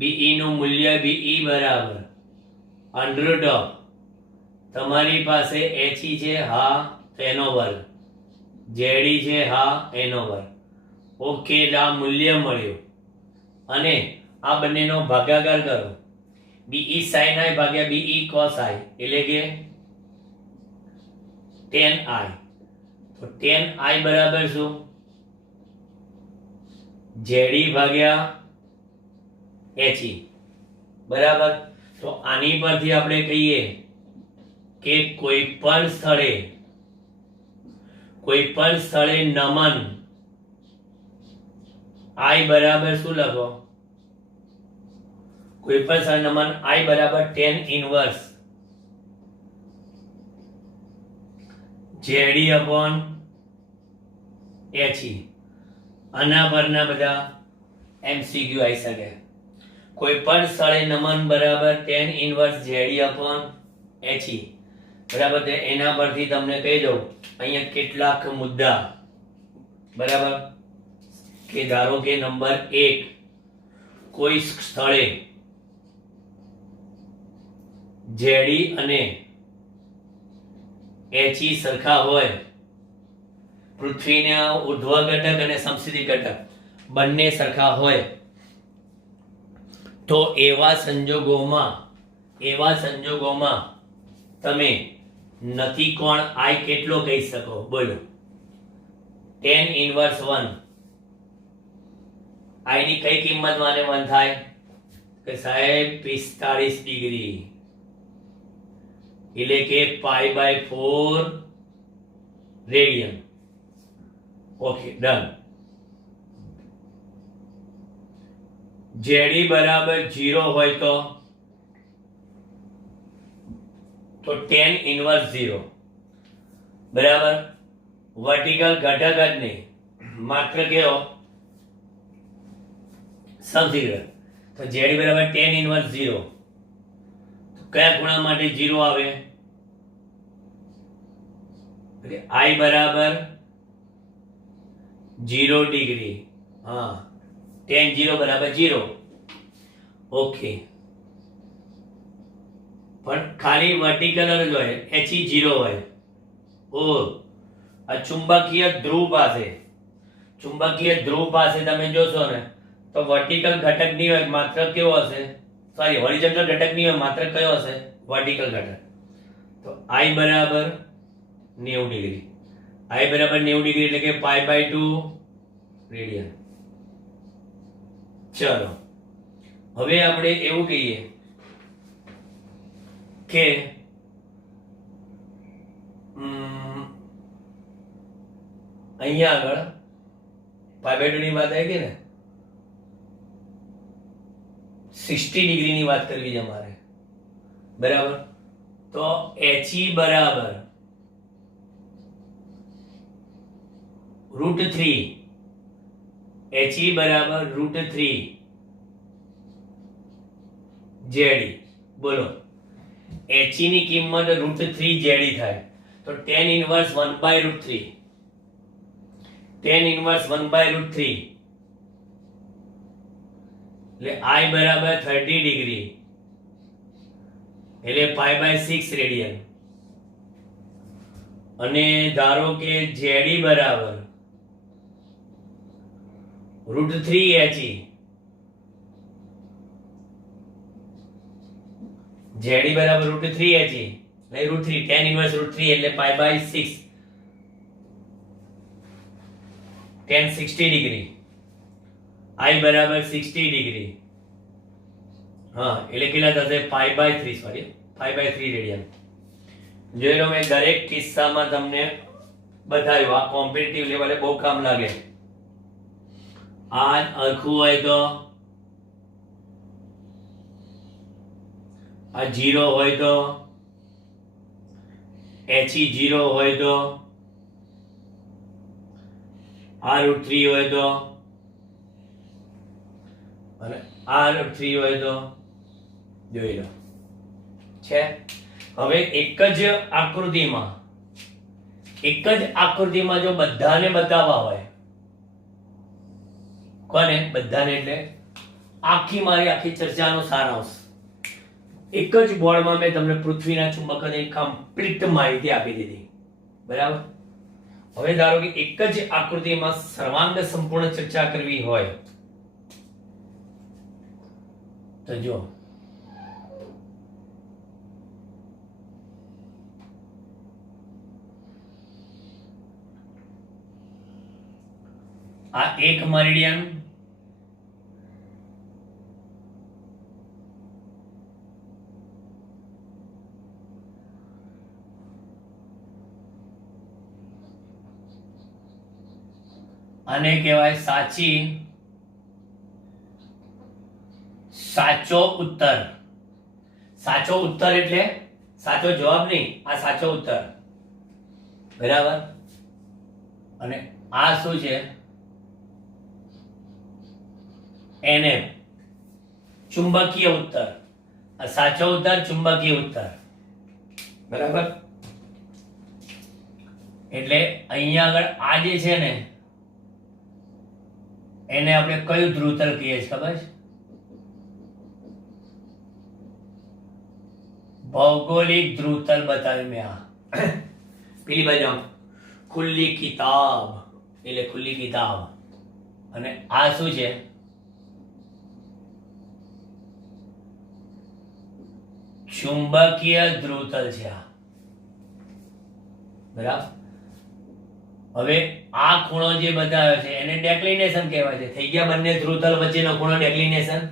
BE નું મૂલ્ય BE બરાબર અંડરરૂટ ઓફ તમારી પાસે HE છે હા તો એનો વર્ગ, ZE છે હા એનો વર્ગ. ઓકે, આ મૂલ્ય મળ્યું અને આ બંનેનો ભાગાકાર કરો. BE sin I ભાગ્યા BE cos I એટલે કે tan I. તો tan I બરાબર શું? ZE ભાગ્યા HE. બરાબર, તો આની પરથી આપણે કહીએ કે કોઈ પણ સ્થળે નમન I બરાબર શું લખો? કોઈ પણ સ્થળે નમન I બરાબર tan inverse ZE upon HE. આના પરના બધા MCQ આવી શકે. કોઈ પણ સ્થળે નમન બરાબર tan inverse ZE upon HE. બરાબર, તે એના પરથી તમને કહી દઉં અહીંયા કેટલાક મુદ્દા. બરાબર, કે ધારો કે નંબર 1, કોઈ સ્થળે ZE અને HE સરખા હોય, પૃથ્વીના ઉર્ધ્વ ઘટક અને સમક્ષિતિજ ઘટક બંને સરખા હોય, તો એવા સંજોગોમાં તમે નથી કોણ I કેટલો કહી શકો? બોલો. tan ઇન્વર્સ 1 I ની કઈ કિંમત માને 1 થાય કે સાહેબ 45 ડિગ્રી એટલે કે π/4 રેડિયન. Okay done. ZE બરાબર 0 હોય તો tan ઇન્વર્સ 0 બરાબર. વર્ટિકલ ઘટક જ નહીં, માત્ર કેવો સમથિંગ. તો ZE બરાબર tan ઇન્વર્સ 0. કયા ખૂણા માટે 0 આવે? એટલે I બરાબર 0 ડિગ્રી. હા, tan 0 બરાબર 0. ઓકે, પણ ખાલી વર્ટિકલ જ હોય, HE 0 હોય. ઓ આ ચુંબકીય ધ્રુવ પાસે તમે જોશો ને તો વર્ટિકલ ઘટક નહીં હોય, માત્ર કેવો હશે? સોરી, હોરિઝોન્ટલ ઘટક નહીં હોય, માત્ર કયો હશે? વર્ટિકલ ઘટક. તો I બરાબર 90 ડિગ્રી. I બરાબર 90 ડિગ્રી એટલે કે π/2 રેડિયન. ચલો, હવે આપણે એવું કહીએ કે અહીંયા આગળ π/2 ની વાત આવી ગઈ ને, 60 ડિગ્રી ની વાત કરવી છે અમારે, બરાબર. તો HE બરાબર √3. HE બરાબર √3 ZE. બોલો, HE ની કિંમત √3 ZE થાય તો tan ઇન્વર્સ 1/√3. tan ઇન્વર્સ 1/√3 એટલે I બરાબર 30 ડિગ્રી એટલે π/6 રેડિયન. અને ધારો કે ZE બરાબર √3 HE. ZE બરાબર √3 HE એટલે √3 tan ઇન્વર્સ √3 એટલે π/6 tan 60 ડિગ્રી. I બરાબર 60 ડિગ્રી. હા, એટલે કેટલા થશે? π/3 રેડિયન. જોઈ લો, મેં દરેક કિસ્સામાં તમને બતાવ્યું. આ કોમ્પિટિટિવ લેવલે બહુ કામ લાગે. આ આખું હોય તો આ 0 હોય તો HE 0 હોય તો આ √3 હોય તો અને આ √3 હોય તો જોઈ લો છે. હવે એક જ આકૃતિમાં જો બધાને બતાવવા હોય, કોને બધાને? એટલે મારી આખી ચર્ચાનો સારાંશ એક જ બોર્ડમાં મેં તમને પૃથ્વીના ચુંબકની કમ્પ્લીટ માહિતી આપી દીધી, બરાબર. હવે ધારો કે એક જ આકૃતિમાં સર્વાંગ સંપૂર્ણ ચર્ચા કરવી હોય તો જો આ એક મેરિડિયન, આને કહેવાય સાચો ઉત્તર. સાચો ઉત્તર એટલે સાચો જવાબ નહીં, આ સાચો ઉત્તર, બરાબર. અને આ શું છે? NM ચુંબકીય ઉત્તર. આ સાચો ઉત્તર, ચુંબકીય ઉત્તર, બરાબર. એટલે અહીંયા આગળ આ જે છે ને એને આપણે કયું ધ્રુવતલ કહીએ છીએ ખબર છે? ભૌગોલિક ધ્રુવતલ બતાવ્યું મેં. આ પેલી બાજુ ખુલ્લી કિતાબ એટલે ખુલ્લી કિતાબ. અને આ શું છે? ચુંબકીય ધ્રુવતલ છે આ, બરાબર. હવે આ ખૂણો જે બતાવ્યો છે એને ડેક્લિનેશન કહેવાય છે. થઈ ગયા બંને ધ્રુવતલ વચ્ચેનો ખૂણો ડેક્લિનેશન.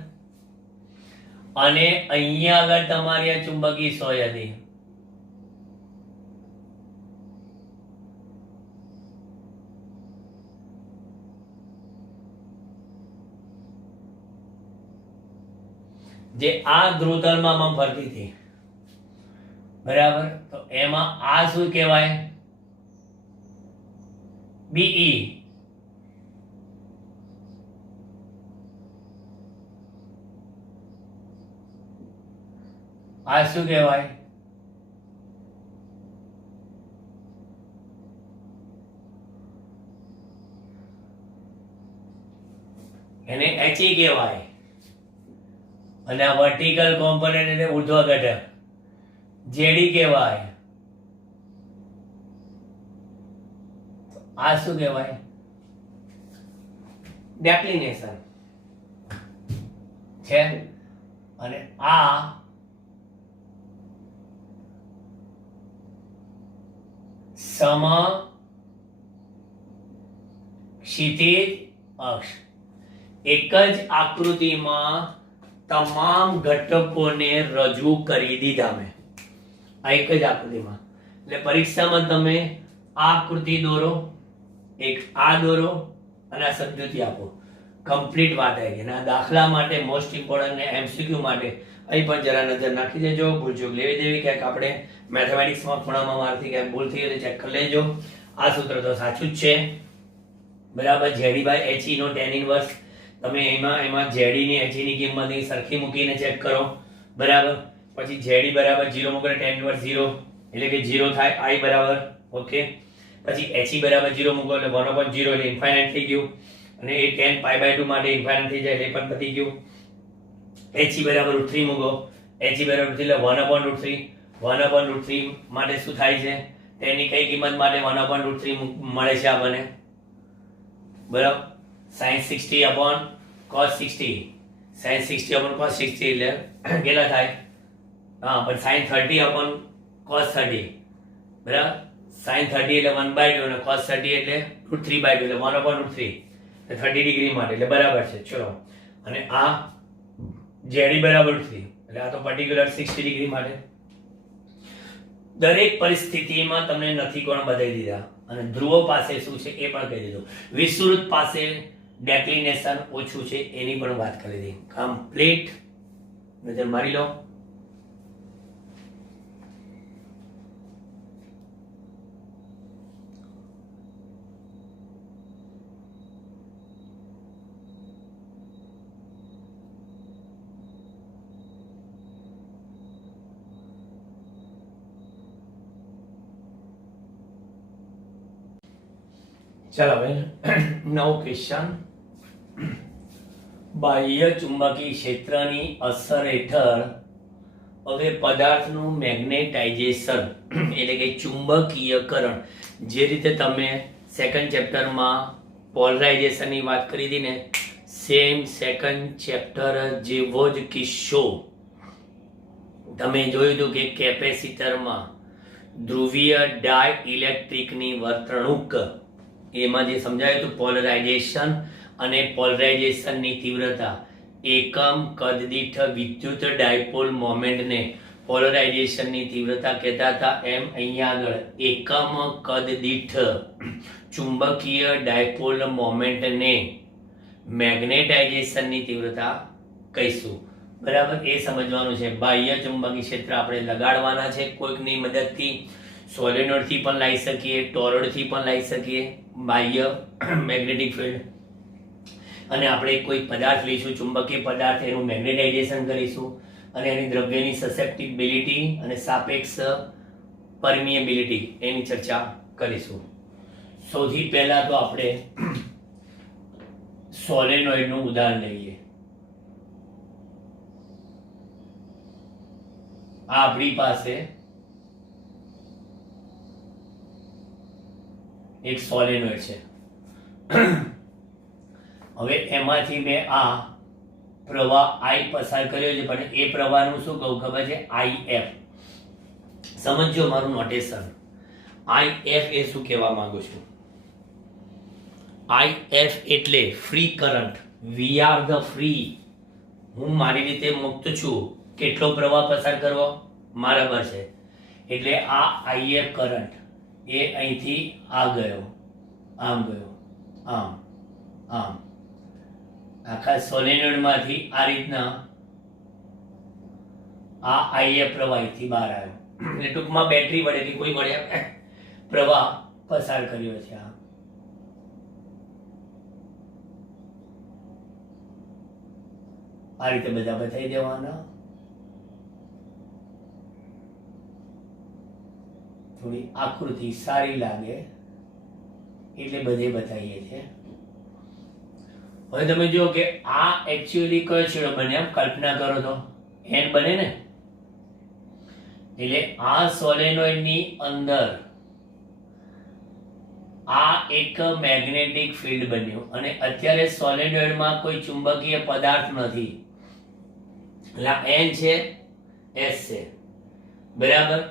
અને અહીંયા આગળ તમારી આ ચુંબકીય સોય હતી. જે આ ધ્રુવતલમાં ફરતી હતી, બરાબર. તો એમાં આ શું કહેવાય? બીઈ. આ શું કહેવાય? એને એચઈ કહેવાય. અને આ વર્ટિકલ કોમ્પોનન્ટ એટલે ઉર્ધ્વ ઘટક જેડી કહેવાય. આ શું કહેવાય? ડેક્લિનેશન છે. અને આ સમક્ષિતિજ અક્ષ. એક જ આકૃતિમાં તમામ ઘટકોને રજૂ કરી દીધા મેં આ એક જ આકૃતિમાં. એટલે પરીક્ષામાં તમે આ આકૃતિ દોરો, એક આ દોરો અને આ સમજૂતી આપો, કમ્પ્લીટ વાત આવી ગઈ. આ દાખલા માટે મોસ્ટ ઇમ્પોર્ટન્ટ ને એમસીક્યુ માટે અહીં પણ જરા નજર નાખી દેજો. ભૂલચૂક લેવી દેવી ક્યાંક આપણે મેથેમેટિક્સમાં ખૂણામાં મારથી ક્યાંક ભૂલ થઈ હોય ચેક કરી લેજો. આ સૂત્ર તો સાચું જ છે, બરાબર. જેડી બાય એચઈ નો tan ઇન્વર્સ તમે એમાં જેડી ની એચઈ ની કિંમત સરખી મૂકીને ચેક કરો, બરાબર. પછી જેડી બરાબર 0 મૂકો tan ઇન્વર્સ 0 એટલે કે 0 થાય. i બરાબર ઓકે. પછી એચઈ બરાબર 0 મૂકો એટલે 1/0 એટલે ઇન્ફાઇનાઇટ થઈ ગયું. અને એ tan π/2 માટે ઇન્ફાઇનાઇટ થઈ જાય એટલે પણ પતી ગયું. એચઈ બરાબર √3 મૂકો, એચઈ બરાબર એટલે 1/√3. 1/√3 માટે શું થાય છે? તેની કઈ કિંમત માટે 1/√3 મળે છે આપણને? બરાબર. sin 60/cos 60. sin 60/cos 60 એટલે કેટલા થાય? હા, પણ sin 30/cos 30, બરાબર. sin 30 એટલે 1/2 અને cos 30 એટલે √3/2 એટલે 1/√3 એટલે 30 ડિગ્રી માટે એટલે બરાબર છે. ચલો, અને આ જેડી બરાબર 3 એટલે આ તો પર્ટિક્યુલર 60 ડિગ્રી માટે. દરેક પરિસ્થિતિમાં તમને નથી કોણ બતાવી દીધા. અને ધ્રુવ પાસે શું છે એ પણ કહી દીધું. વિષુવવૃત્ત પાસે ડેક્લિનેશન ઓછું છે એની પણ વાત કરી દીધી. કમ્પ્લીટ નજર મારી લો. ચાલો ભાઈ, નવો ક્વેશ્ચન. બાહ્ય ચુંબકીય ક્ષેત્રની અસર હેઠળ હવે પદાર્થનું મેગ્નેટાઇઝેશન એટલે કે ચુંબકીયકરણ, જે રીતે તમે સેકન્ડ ચેપ્ટરમાં પોલરાઇઝેશનની વાત કરી હતી ને, સેમ સેકન્ડ ચેપ્ટર જેવો જ કિસ્સો તમે જોયું હતું કે કેપેસિટરમાં ધ્રુવીય ડાઇલેક્ટ્રિકની વર્તણૂક એમાં જે સમજાયું હતું પોલરાઇઝેશન અને પોલરાઇઝેશનની તીવ્રતા એકમ કદ દીઠ વિદ્યુત ડાયપોલ મોમેન્ટને પોલરાઇઝેશનની તીવ્રતા કહેતા હતા. એમ અહીંયા આગળ એકમ કદ દીઠ ચુંબકીય ડાયપોલ મોમેન્ટને મેગ્નેટાઇઝેશનની તીવ્રતા કહીશું, બરાબર. એ સમજવાનું છે. બાહ્ય ચુંબકીય ક્ષેત્ર આપણે લગાડવાના છે કોઈકની મદદથી. સોલેનોઇડથી પણ લાવી શકીએ, ટોરોઇડથી પણ લાવી શકીએ બાહ્ય મેગ્નેટિક ફિલ્ડ. અને આપણે કોઈ પદાર્થ લઈશું, ચુંબકીય પદાર્થ, એનું મેગ્નેટાઇઝેશન કરીશું અને એની દ્રવ્યની સસેપ્ટિબિલિટી અને સાપેક્ષ પરમિએબિલિટી એની ચર્ચા કરીશું. સૌથી પહેલા તો આપણે સોલેનોઇડનું ઉદાહરણ લઈએ. આ આપણી પાસે એક સોલેનોઇડ છે. હવે એમાંથી મેં આ પ્રવાહ I પસાર કર્યો છે, પણ એ પ્રવાહનું શું કહું ખબર છે? IF. સમજો મારું નોટેશન. IF એ શું કહેવા માંગુ છું? IF એટલે free current. We are the free. હું મારી રીતે મુક્ત છું. કેટલો પ્રવાહ પસાર કરવો બરાબર છે. એટલે આ IF કરંટ એ અહીંથી આ ગયો, આમ ગયો, આમ, આમ, આખા સોલેનોઇડમાંથી આ રીતના આ IF પ્રવાહ અહીંથી બહાર આવ્યો. એટલે ટૂંકમાં બેટરી વડે કે કોઈ વડે પ્રવાહ પસાર કર્યો છે. આ રીતે બધા બતાવી દેવાના. થોડી આકૃતિ સારી લાગે એટલે બધે બતાવીએ છીએ. હવે તમે જુઓ કે આ એકચ્યુઅલી કયો છેડો બને, એમ કલ્પના કરો તો એન બને ને. એટલે આ સોલેનોઇડની અંદર આ એક મેગ્નેટિક ફિલ્ડ બન્યું અને અત્યારે સોલેનોઇડમાં કોઈ ચુંબકીય પદાર્થ નથી. એટલે એન છે, એસ છે, બરાબર.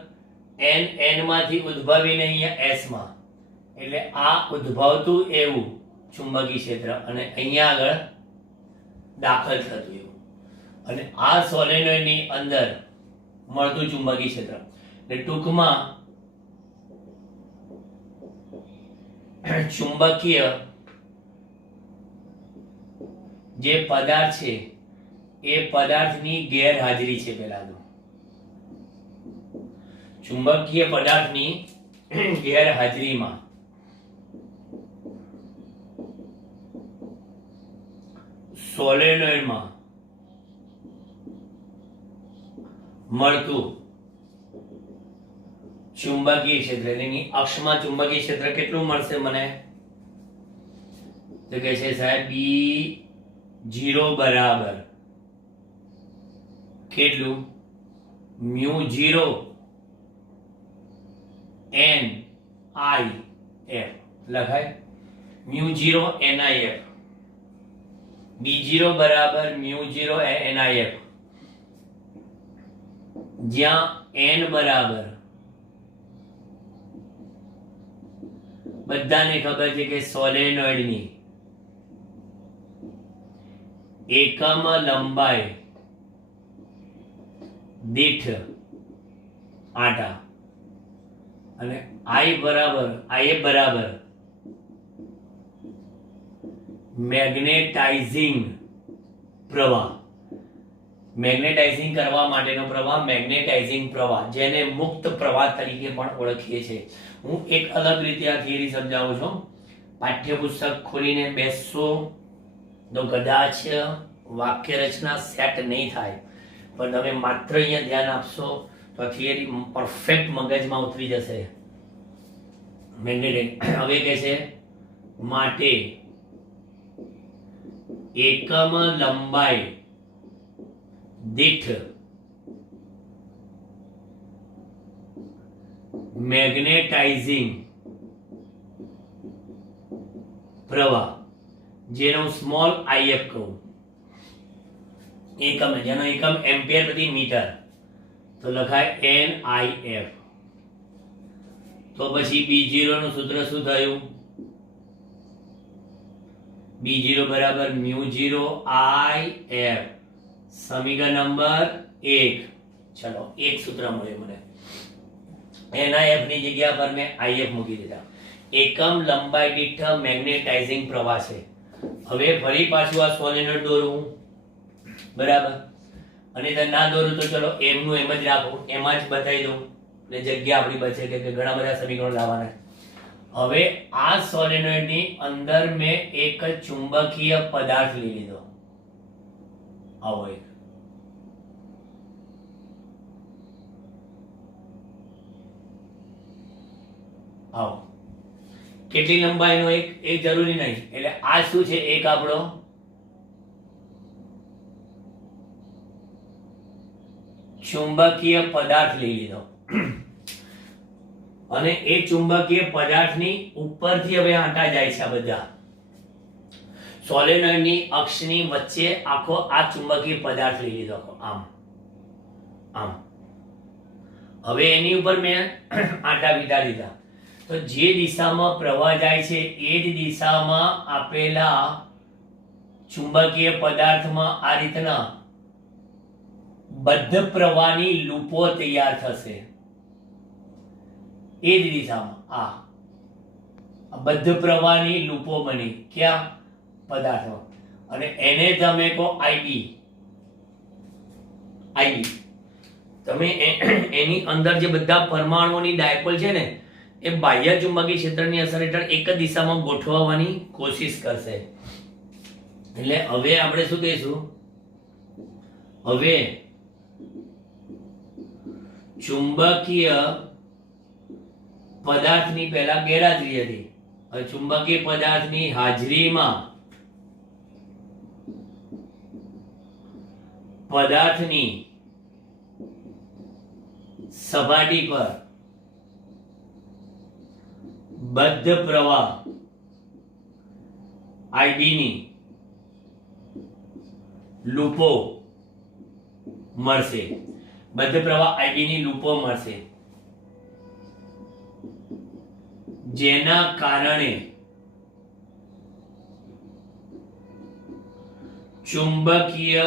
એન માંથી ઉદ્ભવીને અહીંયા એસ માં, એટલે આ ઉદ્ભવતું એવું ચુંબકીય ક્ષેત્ર અને અહીંયા આગળ દાખલ થતું એવું, અને આ સોલેનોઇડની અંદર મળતું ચુંબકીય ક્ષેત્ર. એટલે ટૂંકમાં ચુંબકીય જે પદાર્થ છે એ પદાર્થની ગેરહાજરી છે. પેલા તો ચુંબકીય પદાર્થની ગેરહાજરીમાં સોલેનોઇડમાં મળતું ચુંબકીય ક્ષેત્ર, એની અક્ષમાં ચુંબકીય ક્ષેત્ર કેટલું મળશે મને? તો કહે છે સાહેબ B0 બરાબર કેટલું? μ0 NIF લખાય. μ0 NIF. B0 બરાબર μ0 NIF, જ્યાં N બરાબર બધાને ખબર છે કે સોલેનોઇડની એકમ લંબાઈ દીઠ આટા, અને IF બરાબર મેગ્નેટાઇઝિંગ પ્રવાહ. મેગ્નેટાઇઝિંગ કરવા માટેનો પ્રવાહ મેગ્નેટાઇઝિંગ પ્રવાહ, જેને મુક્ત પ્રવાહ તરીકે પણ ઓળખીએ છીએ. હું એક અલગ રીતે આ થિયરી સમજાવું છું. પાઠ્યપુસ્તક ખોલીને બેસશો તો કદાચ વાક્ય રચના સેટ નહીં થાય, પણ તમે માત્ર અહીંયા ધ્યાન આપશો તો આ થિયરી પરફેક્ટ મગજમાં ઉતરી જશે. મેગ્નેટિક હવે કહે છે માટે એકમ લંબાઈ દીઠ મેગ્નેટાઇઝિંગ પ્રવાહ, જેનો સ્મોલ IF કહું, એકમ, જેનો એકમ એમ્પિયર પ્રતિ મીટર, તો લખાય NIF. તો પછી B0 નું સૂત્ર શું થયું? B0 બરાબર μ0 IF. સમીકરણ નંબર 1. ચલો એક સૂત્ર મળ્યું મને. NIF ની જગ્યા પર મેં IF મૂકી દીધા. એકમ લંબાઈ દીઠ મેગ્નેટાઇઝિંગ પ્રવાહ છે. હવે ફરી પાછું આ સોલેનોઇડ દોરું, બરાબર. અને ના દોરું તો ચલો એમનું એમ જ રાખો, એમાં જ બતાવી દઉં એટલે જગ્યા આપણી બચે કે ઘણા બધા સમીકરણો લાવવાના. હવે આ સોલેનોઇડની અંદર મેં એક ચુંબકીય પદાર્થ લઈ લીધો, આવો એક. આવો કેટલી લંબાઈનો એક જરૂરી નહીં. એટલે આ શું છે? એક આપણો ચુંબકીય પદાર્થ લઈ લીધો, અને એ ચુંબકીય પદાર્થની ઉપરથી હવે આંટા જાય છે. આ બધા સોલેનોઇડની અક્ષની વચ્ચે આખો આ ચુંબકીય પદાર્થ લઈ લીધો, આમ આમ. હવે એની ઉપર મેં આંટા વીટા લીધા. તો જે દિશામાં પ્રવાહ જાય છે એ જ દિશામાં આપેલા ચુંબકીય પદાર્થમાં આ રીતના બદ્ધ પ્રવાહની લૂપો તૈયાર થશે. એ જ દિશામાં આ બદ્ધ પ્રવાહની લૂપો બની ક્યાં પદાર્થમાં, અને એને તમે કહો આઈબી. તમે એની અંદર જે બધા પરમાણુઓની ડાયપોલ છે ને એ બાહ્ય ચુંબકીય ક્ષેત્રની અસર હેઠળ એક જ દિશામાં ગોઠવવાની કોશિશ કરશે. એટલે હવે આપણે શું કહીશું, હવે ચુંબકીય પદાર્થની પહેલા ગેરહાજરી હતી, હવે ચુંબકીય પદાર્થની હાજરીમાં પદાર્થની સપાટી પર બદ્ધ પ્રવાહ આઈબી ની લૂપો મળશે. બદ્ધ પ્રવાહ આઈબી ની લૂપો મળશે, જેના કારણે ચુંબકીય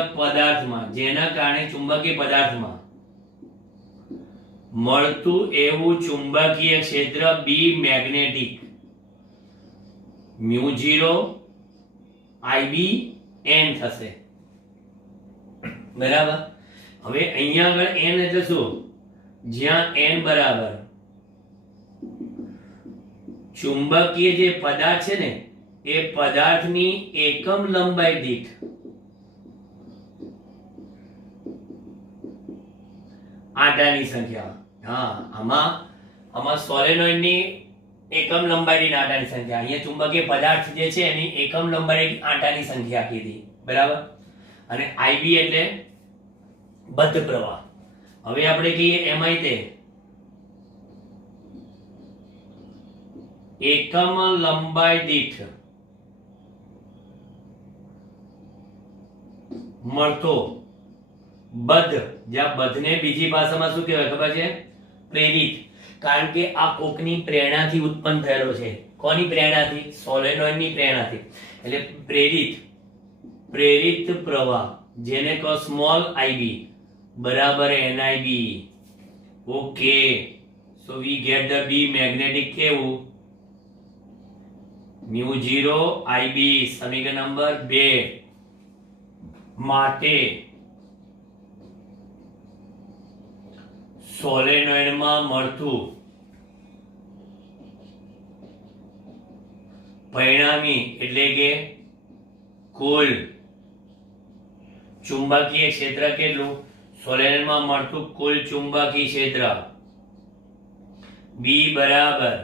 પદાર્થમાં મળતું એવું ચુંબકીય ક્ષેત્ર બી મેગ્નેટિક μ0 આઈબી n થશે. બરાબર. હવે અહીંયા આગળ n એટલે શું, જ્યાં n બરાબર ચુંબકીય જે પદાર્થ છે ને એ પદાર્થની એકમ લંબાઈ દીઠ આંટાની સંખ્યા. આમાં સોલેનોઇડ ની એકમ લંબાઈ દીઠ આંટાની સંખ્યા, અહીંયા ચુંબકીય પદાર્થ જે છે એની એકમ લંબાઈ દીઠ આંટાની સંખ્યા કીધી. બરાબર. અને આઈબી એટલે બદ્ધ પ્રવાહ. હવે આપણે કહીએ એમાંય તે એકમ લંબાઈ દીઠ મળતો બદ્ધ, જ્યાં બદ્ધને બીજી ભાષામાં શું કહેવાય ખબર છે, પ્રેરિત. કારણ કે આ કોકની પ્રેરણાથી ઉત્પન્ન થયેલો છે. કોની પ્રેરણાથી? સોલેનોઇડની પ્રેરણાથી. એટલે પ્રેરિત પ્રવાહ, જેને કહો સ્મોલ આઈબી બરાબર N I B. Okay, so we get the B magnetic કેવું μ0 આઈબી. સમીકરણ નંબર 2 માટે સોલેનોઇડમાં મળતું પરિણામી એટલે કે કુલ ચુંબકીય ક્ષેત્ર કેટલું, સોલેનોઇડમાં મળતું કુલ ચુંબકીય ક્ષેત્ર બી બરાબર,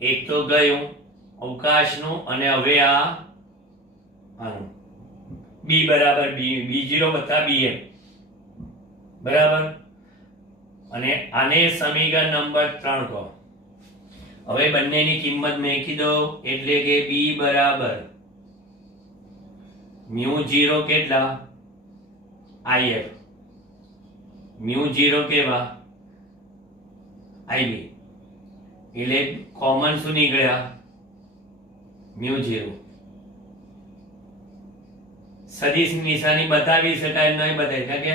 એક તો ગયું અવકાશનું અને હવે આનું બી બરાબર B0 વત્તા BM બરાબર. અને આને સમીકરણ નંબર 3 કહો. હવે બંનેની કિંમત મેકી દો એટલે કે બી બરાબર μ0 કેટલા IF, μ0 કેવા IB, એટલે કોમન શું નીકળ્યા μ0. સદિશ નિશાની બતાવી શકાય નહીં બતાવી, કારણ કે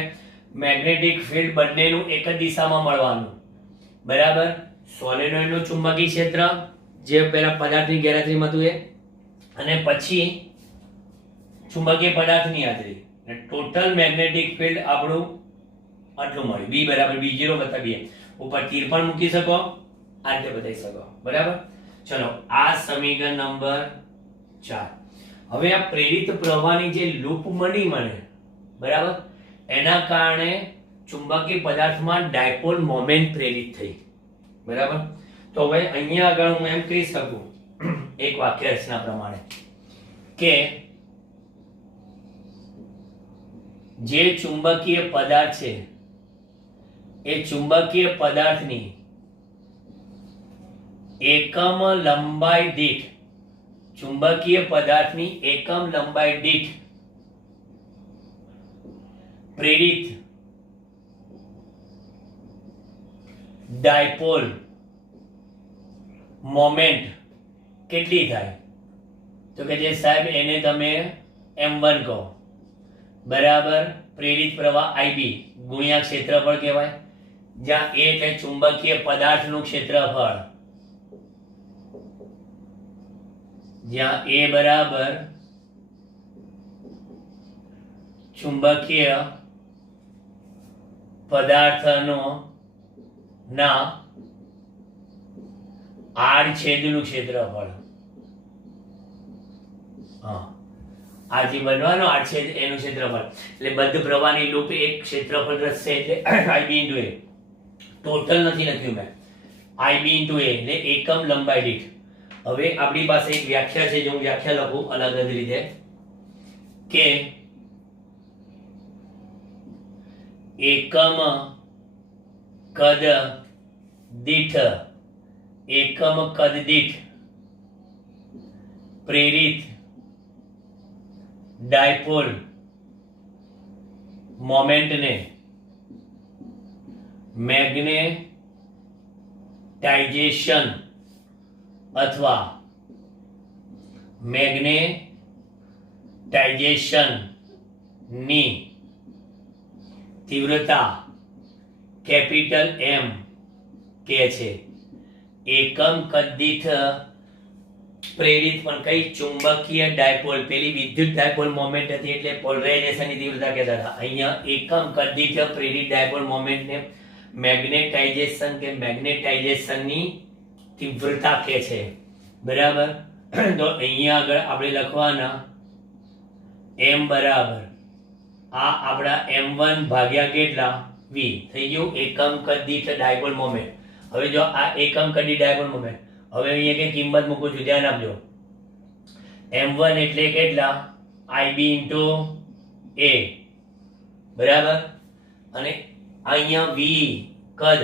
મેગ્નેટિક ફિલ્ડ બંનેનું એક જ દિશામાં મળવાનું. બરાબર. સોલેનોઇડનું ચુંબકીય ક્ષેત્ર જે પહેલા પદાર્થની ગેરહાજરીમાં હતું એ, અને પછી ચુંબકીય પદાર્થની હાજરી, ટોટલ મેગ્નેટિક ફિલ્ડ આપણું આટલું મળ્યું. બી બરાબર B0 વત્તા BM. ઉપર તીર પણ મૂકી શકો, આ રીતે બતાવી શકો. બરાબર. ચલો, આ સમીકરણ નંબર 4. હવે આ પ્રેરિત પ્રવાહની જે લૂપ મળી મને, બરાબર, એના કારણે ચુંબકીય પદાર્થમાં ડાયપોલ મોમેન્ટ પ્રેરિત થઈ. બરાબર. તો હવે અહીંયા આગળ હું એમ કહી શકું એક વાક્ય રચના પ્રમાણે કે જે ચુંબકીય પદાર્થ છે એ ચુંબકીય પદાર્થની એકમ લંબાઈ દીઠ, ચુંબકીય પદાર્થની એકમ લંબાઈ દીઠ પ્રેરિત ડાયપોલ મોમેન્ટ કેટલી થાય? તો કે જે સાહેબ એને તમે m1 કહો બરાબર પ્રેરિત પ્રવાહ IB ગુણ્યા ક્ષેત્રફળ કહેવાય, જ્યાં a એટલે ચુંબકીય પદાર્થનું ક્ષેત્રફળ, જ્યાં a બરાબર ચુંબકીય પદાર્થનો ના આડછેદનું ક્ષેત્રફળ. હા, આ જે બનવાનો આડછેદ એનું ક્ષેત્રફળ, એટલે બદ્ધ પ્રવાહની લૂપ એક ક્ષેત્રફળ રચશે એટલે IB * a. ટોટલ નથી લખ્યું મેં, IB * a એટલે એકમ લંબાઈ દીઠ. હવે આપણી પાસે એક વ્યાખ્યા છે, જો હું વ્યાખ્યા લખું અલગ જ રીતે કે એકમ કદ દીઠ પ્રેરિત ડાયપોલ મોમેન્ટને મેગ્નેટાઇઝેશન અથવા મેગ્નેટાઇઝેશનની તીવ્રતા કેપિટલ M કે છે. એકમ કદ દીઠ પ્રેરિત પણ કઈ ચુંબકીય ડાયપોલ, પેલી વિદ્યુત ડાયપોલ મોમેન્ટ હતી એટલે પોલરાઇઝેશનની તીવ્રતા કહેતા હતા. અહીંયા એકમ કદ દીઠ પ્રેરિત ડાયપોલ મોમેન્ટને મેગ્નેટાઇઝેશનની તીવ્રતા કહે છે. બરાબર, તો અહીંયા આગળ આપણે લખવાના m બરાબર આ આપણા m1 ભાગ્યા કેટલા v થઈ ગયું એકમ કદ દીઠ ડાયપોલ મોમેન્ટ. હવે જો આ એકમ કદ દીઠ ડાયપોલ મોમેન્ટ, હવે અહીંયા કે કિંમત મૂકું છું, ધ્યાન આપજો. m1 એટલે કેટલા? IB * a બરાબર, અને અહીંયા v કદ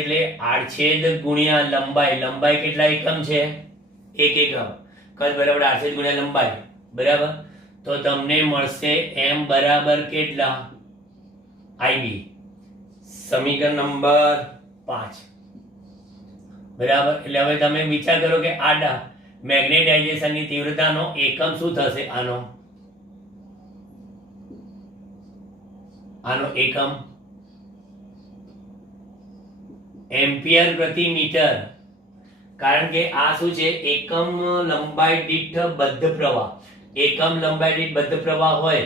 એટલે આડછેદ ગુણ્યા લંબાઈ. લંબાઈ કેટલા એકમ છે? 1 એકમ. કદ બરાબર આડછેદ ગુણ્યા લંબાઈ. બરાબર, તો તમને મળશે m બરાબર કેટલા? IB. સમીકરણ નંબર 5. બરાબર, એટલે હવે તમે વિચાર કરો કે આ મેગ્નેટાઇઝેશનની તીવ્રતાનો એકમ શું થશે? આનો એકમ એમ્પિયર પ્રતિ મીટર. કારણ કે આ શું છે? એકમ લંબાઈ દીઠ બદ્ધ પ્રવાહ. એકમ લંબાઈ દીઠ બદ્ધ પ્રવાહ હોય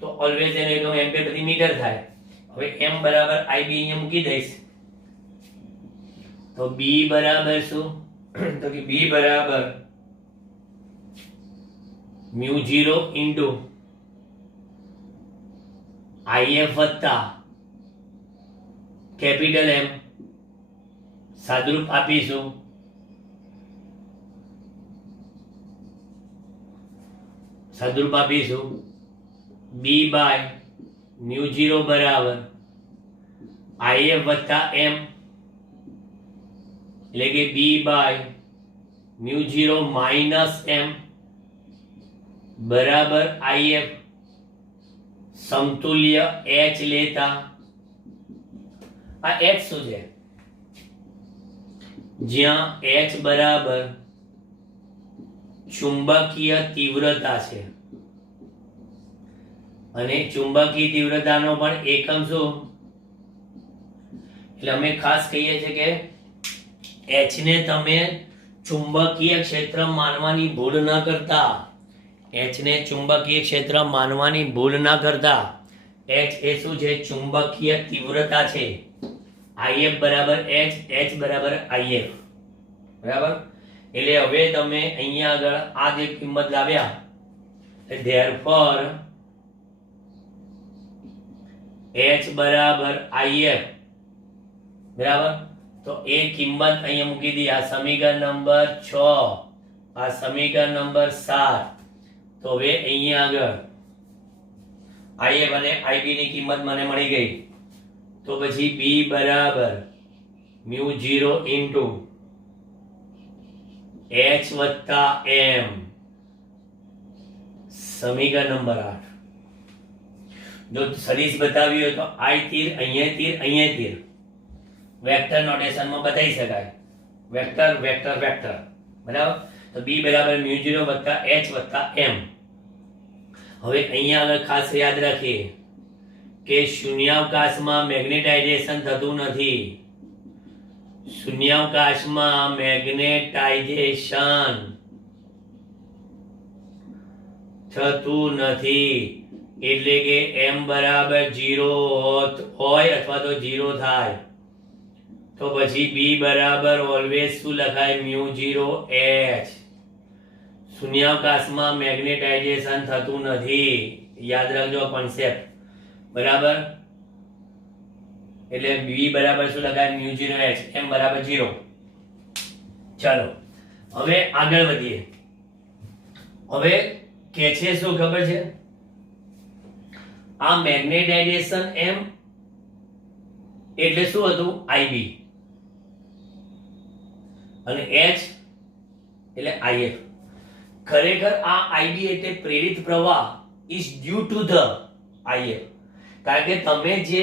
તો ઓલવેઝ એનો એકમ એમ્પિયર પ્રતિ મીટર થાય. હવે m બરાબર IB અહીંયા મૂકી દઈશ તો b બરાબર શું? તો કે b બરાબર μ0 ઇન્ટુ IF વત્તા કેપિટલ M, સાદુરૂપ આપીશું b બાય μ0 બરાબર IF વત્તા M, એટલે કે b બાય μ0 માઇનસ M બરાબર IF સમતુલ્ય H લેતા. આ H શું છે? જ્યાં H બરાબર ચુંબકીય તીવ્રતા છે, અને ચુંબકીય તીવ્રતાનો પણ એકમ શું? એટલે અમે ખાસ કહીએ છીએ કે H ને તમે ચુંબકીય ક્ષેત્ર માનવાની ભૂલ ન કરતા. H ને ચુંબકીય ક્ષેત્ર માનવાની ભૂલ ન કરતા. H એ શું છે? ચુંબકીય તીવ્રતા છે. IF બરાબર H બરાબર IF. બરાબર, એટલે હવે તમે અહીંયા આગળ આ જે કિંમત લાવ્યા, therefore H બરાબર IF. બરાબર, તો એ કિંમત અહીંયા મૂકી દી. આ સમીકરણ નંબર 6, આ સમીકરણ નંબર 7. તો હવે અહીંયા આગળ IF અને IB ની કિંમત મને મળી ગઈ. તો પછી b બરાબર μ0 ઇન્ટુ H વત્તા M, સમીકરણ નંબર 8. જો સદિશ બતાવી હોય તો I તીર અહીંયા તીર અહીંયા તીર વેક્ટર નોટેશનમાં બતાવી શકાય. વેક્ટર વેક્ટર વેક્ટર, બરાબર. તો b બરાબર μ0 વત્તા h વત્તા m. હવે અહીંયા આગળ ખાસ યાદ રાખીએ કે શૂન્યાવકાશમાં મેગ્નેટાઇઝેશન થતું નથી. શૂન્યાવકાશમાં મેગ્નેટાઇઝેશન થતું નથી, એટલે કે m બરાબર 0 હોય અથવા તો 0 થાય તો પછી b બરાબર ઓલવેઝ શું લખાય? μ0h. શૂન્યાવકાશમાં મેગ્નેટાઇઝેશન થતું નથી, યાદ રાખજો કોન્સેપ્ટ, બરાબર. એટલે b બરાબર શું લખાય? μ0h. m બરાબર 0. ચાલો હવે આગળ વધીએ. હવે કે છે શું ખબર છે? આ મેગ્નેટાઇઝેશન m એટલે શું હતું? ib. અને h એટલે if. ખરેખર આ ib એટલે પ્રેરિત પ્રવાહ is due to the if. કારણ કે તમે જે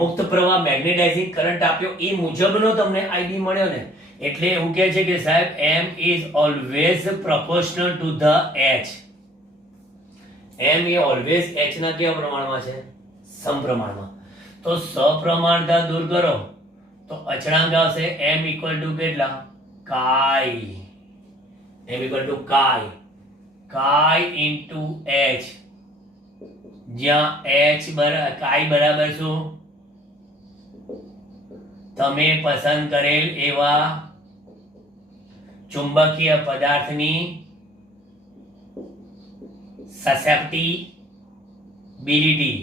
મુક્ત પ્રવાહ મેગ્નેટાઇઝિંગ કરંટ આપ્યો એ મુજબનો તમને ib મળ્યો ને, એટલે એવું કહે છે કે સાહેબ m is always proportional to the h. m A always h ના કેવા પ્રમાણમાં છે? સમપ્રમાણમાં. તો સપ્રમાણતા દૂર કરો તો અચળાંક આવશે m equal to કેટલા? chi. m equal to chi into h, જ્યાં chi બરાબર શું? તમે પસંદ કરેલ એવા ચુંબકીય પદાર્થની સસેપ્ટિબિલિટી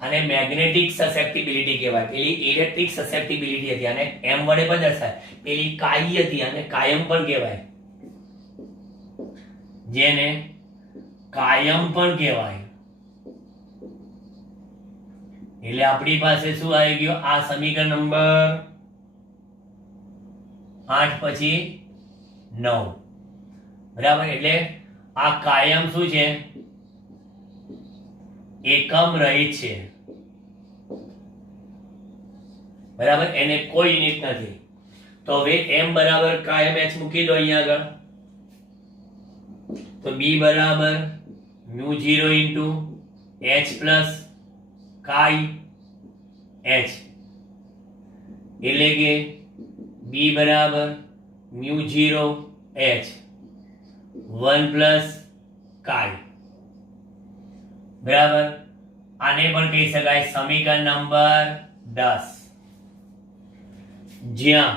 અને મેગ્નેટિક સસેપ્ટિબિલિટી કહેવાય. પેલી ઇલેક્ટ્રિક સસેપ્ટિબિલિટી હતી અને m વડે પણ દર્શાય. પેલી કાઈ હતી અને કાયમ પણ કહેવાય, જેને કાયમ પણ કહેવાય. એટલે આપણી પાસે શું આવી ગયો? આ સમીકરણ નંબર 8 પછી 9, બરાબર. એટલે આ કાયમ શું છે? એકમ રહિત છે, બરાબર. એને કોઈ યુનિટ નથી. તો હવે m બરાબર કાયમ h મૂકી દો અહીંયા આગળ. તો b બરાબર μ0 into h plus chi h, એટલે કે b બરાબર μ0 h 1 plus chi, બરાબર. આને પણ કહી શકાય સમીકરણ નંબર 10, જ્યાં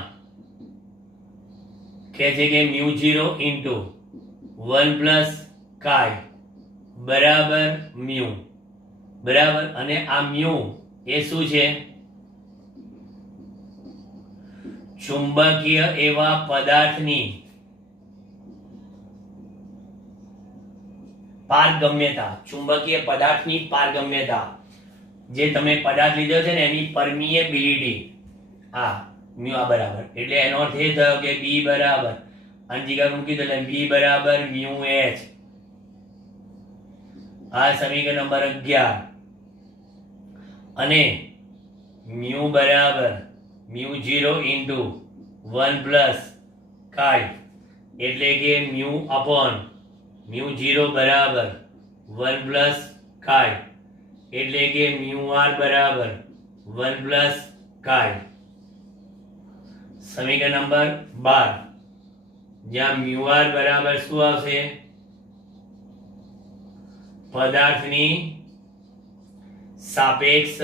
કહે છે કે μ0 into 1 plus chi બરાબર μ, બરાબર. અને આ μ એ શું છે? ચુંબકીય એવા પદાર્થની પારગમ્યતા. ચુંબકીય પદાર્થની પારગમ્યતા, જે તમે પદાર્થ લીધો છે ને એની પરમિએબિલિટી, આ μ આ બરાબર. એટલે એનો અર્થ એ થયો કે b બરાબર આની જગ્યાએ મૂકી દો એટલે b બરાબર μh. આ સમીકરણ નંબર 11. અને μ બરાબર μ0 into 1 plus chi, એટલે કે μ upon μ0 બરાબર 1 plus chi, એટલે કે μr બરાબર 1 plus chi. સમીકરણ નંબર 12, જ્યાં μr બરાબર શું આવશે? પદાર્થની સાપેક્ષ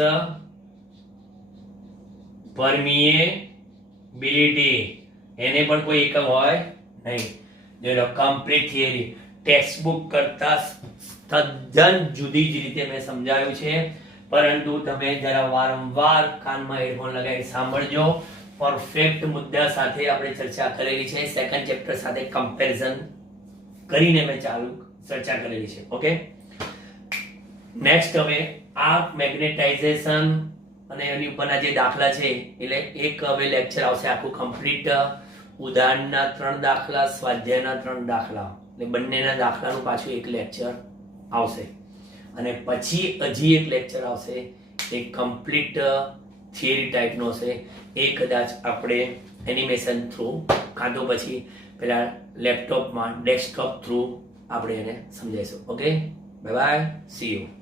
પરમિએબિલિટી. એને પણ કોઈ એકમ હોય નહીં. જો કમ્પ્લીટ થિયરી ટેક્સ્ટ બુક કરતા તદ્દન જુદી જ રીતે મેં સમજાવ્યું છે, પરંતુ તમે જરા વારંવાર કાનમાં હેડફોન લગાવી સાંભળજો. પરફેક્ટ મુદ્દા સાથે આપણે ચર્ચા કરેલી છે. સેકન્ડ ચેપ્ટર સાથે કમ્પેરિઝન કરીને મેં ચર્ચા કરેલી છે. ઓકે, નેક્સ્ટ હવે આ મેગ્નેટાઇઝેશન અને એની ઉપરના જે દાખલા છે એટલે એક હવે લેક્ચર આવશે આખું કમ્પ્લીટ. ઉદાહરણના 3 દાખલા, સ્વાધ્યાયના 3 દાખલા, એટલે બંનેના દાખલાનું પાછું એક લેક્ચર આવશે. અને પછી હજી એક લેક્ચર આવશે એ કમ્પ્લીટ થિયરી ટાઈપનો છે. એ કદાચ આપણે એનિમેશન થ્રુ કાં તો પછી પેલા લેપટોપમાં ડેસ્કટોપ થ્રુ આપણે એને સમજાવીશું. Okay, bye bye, C you.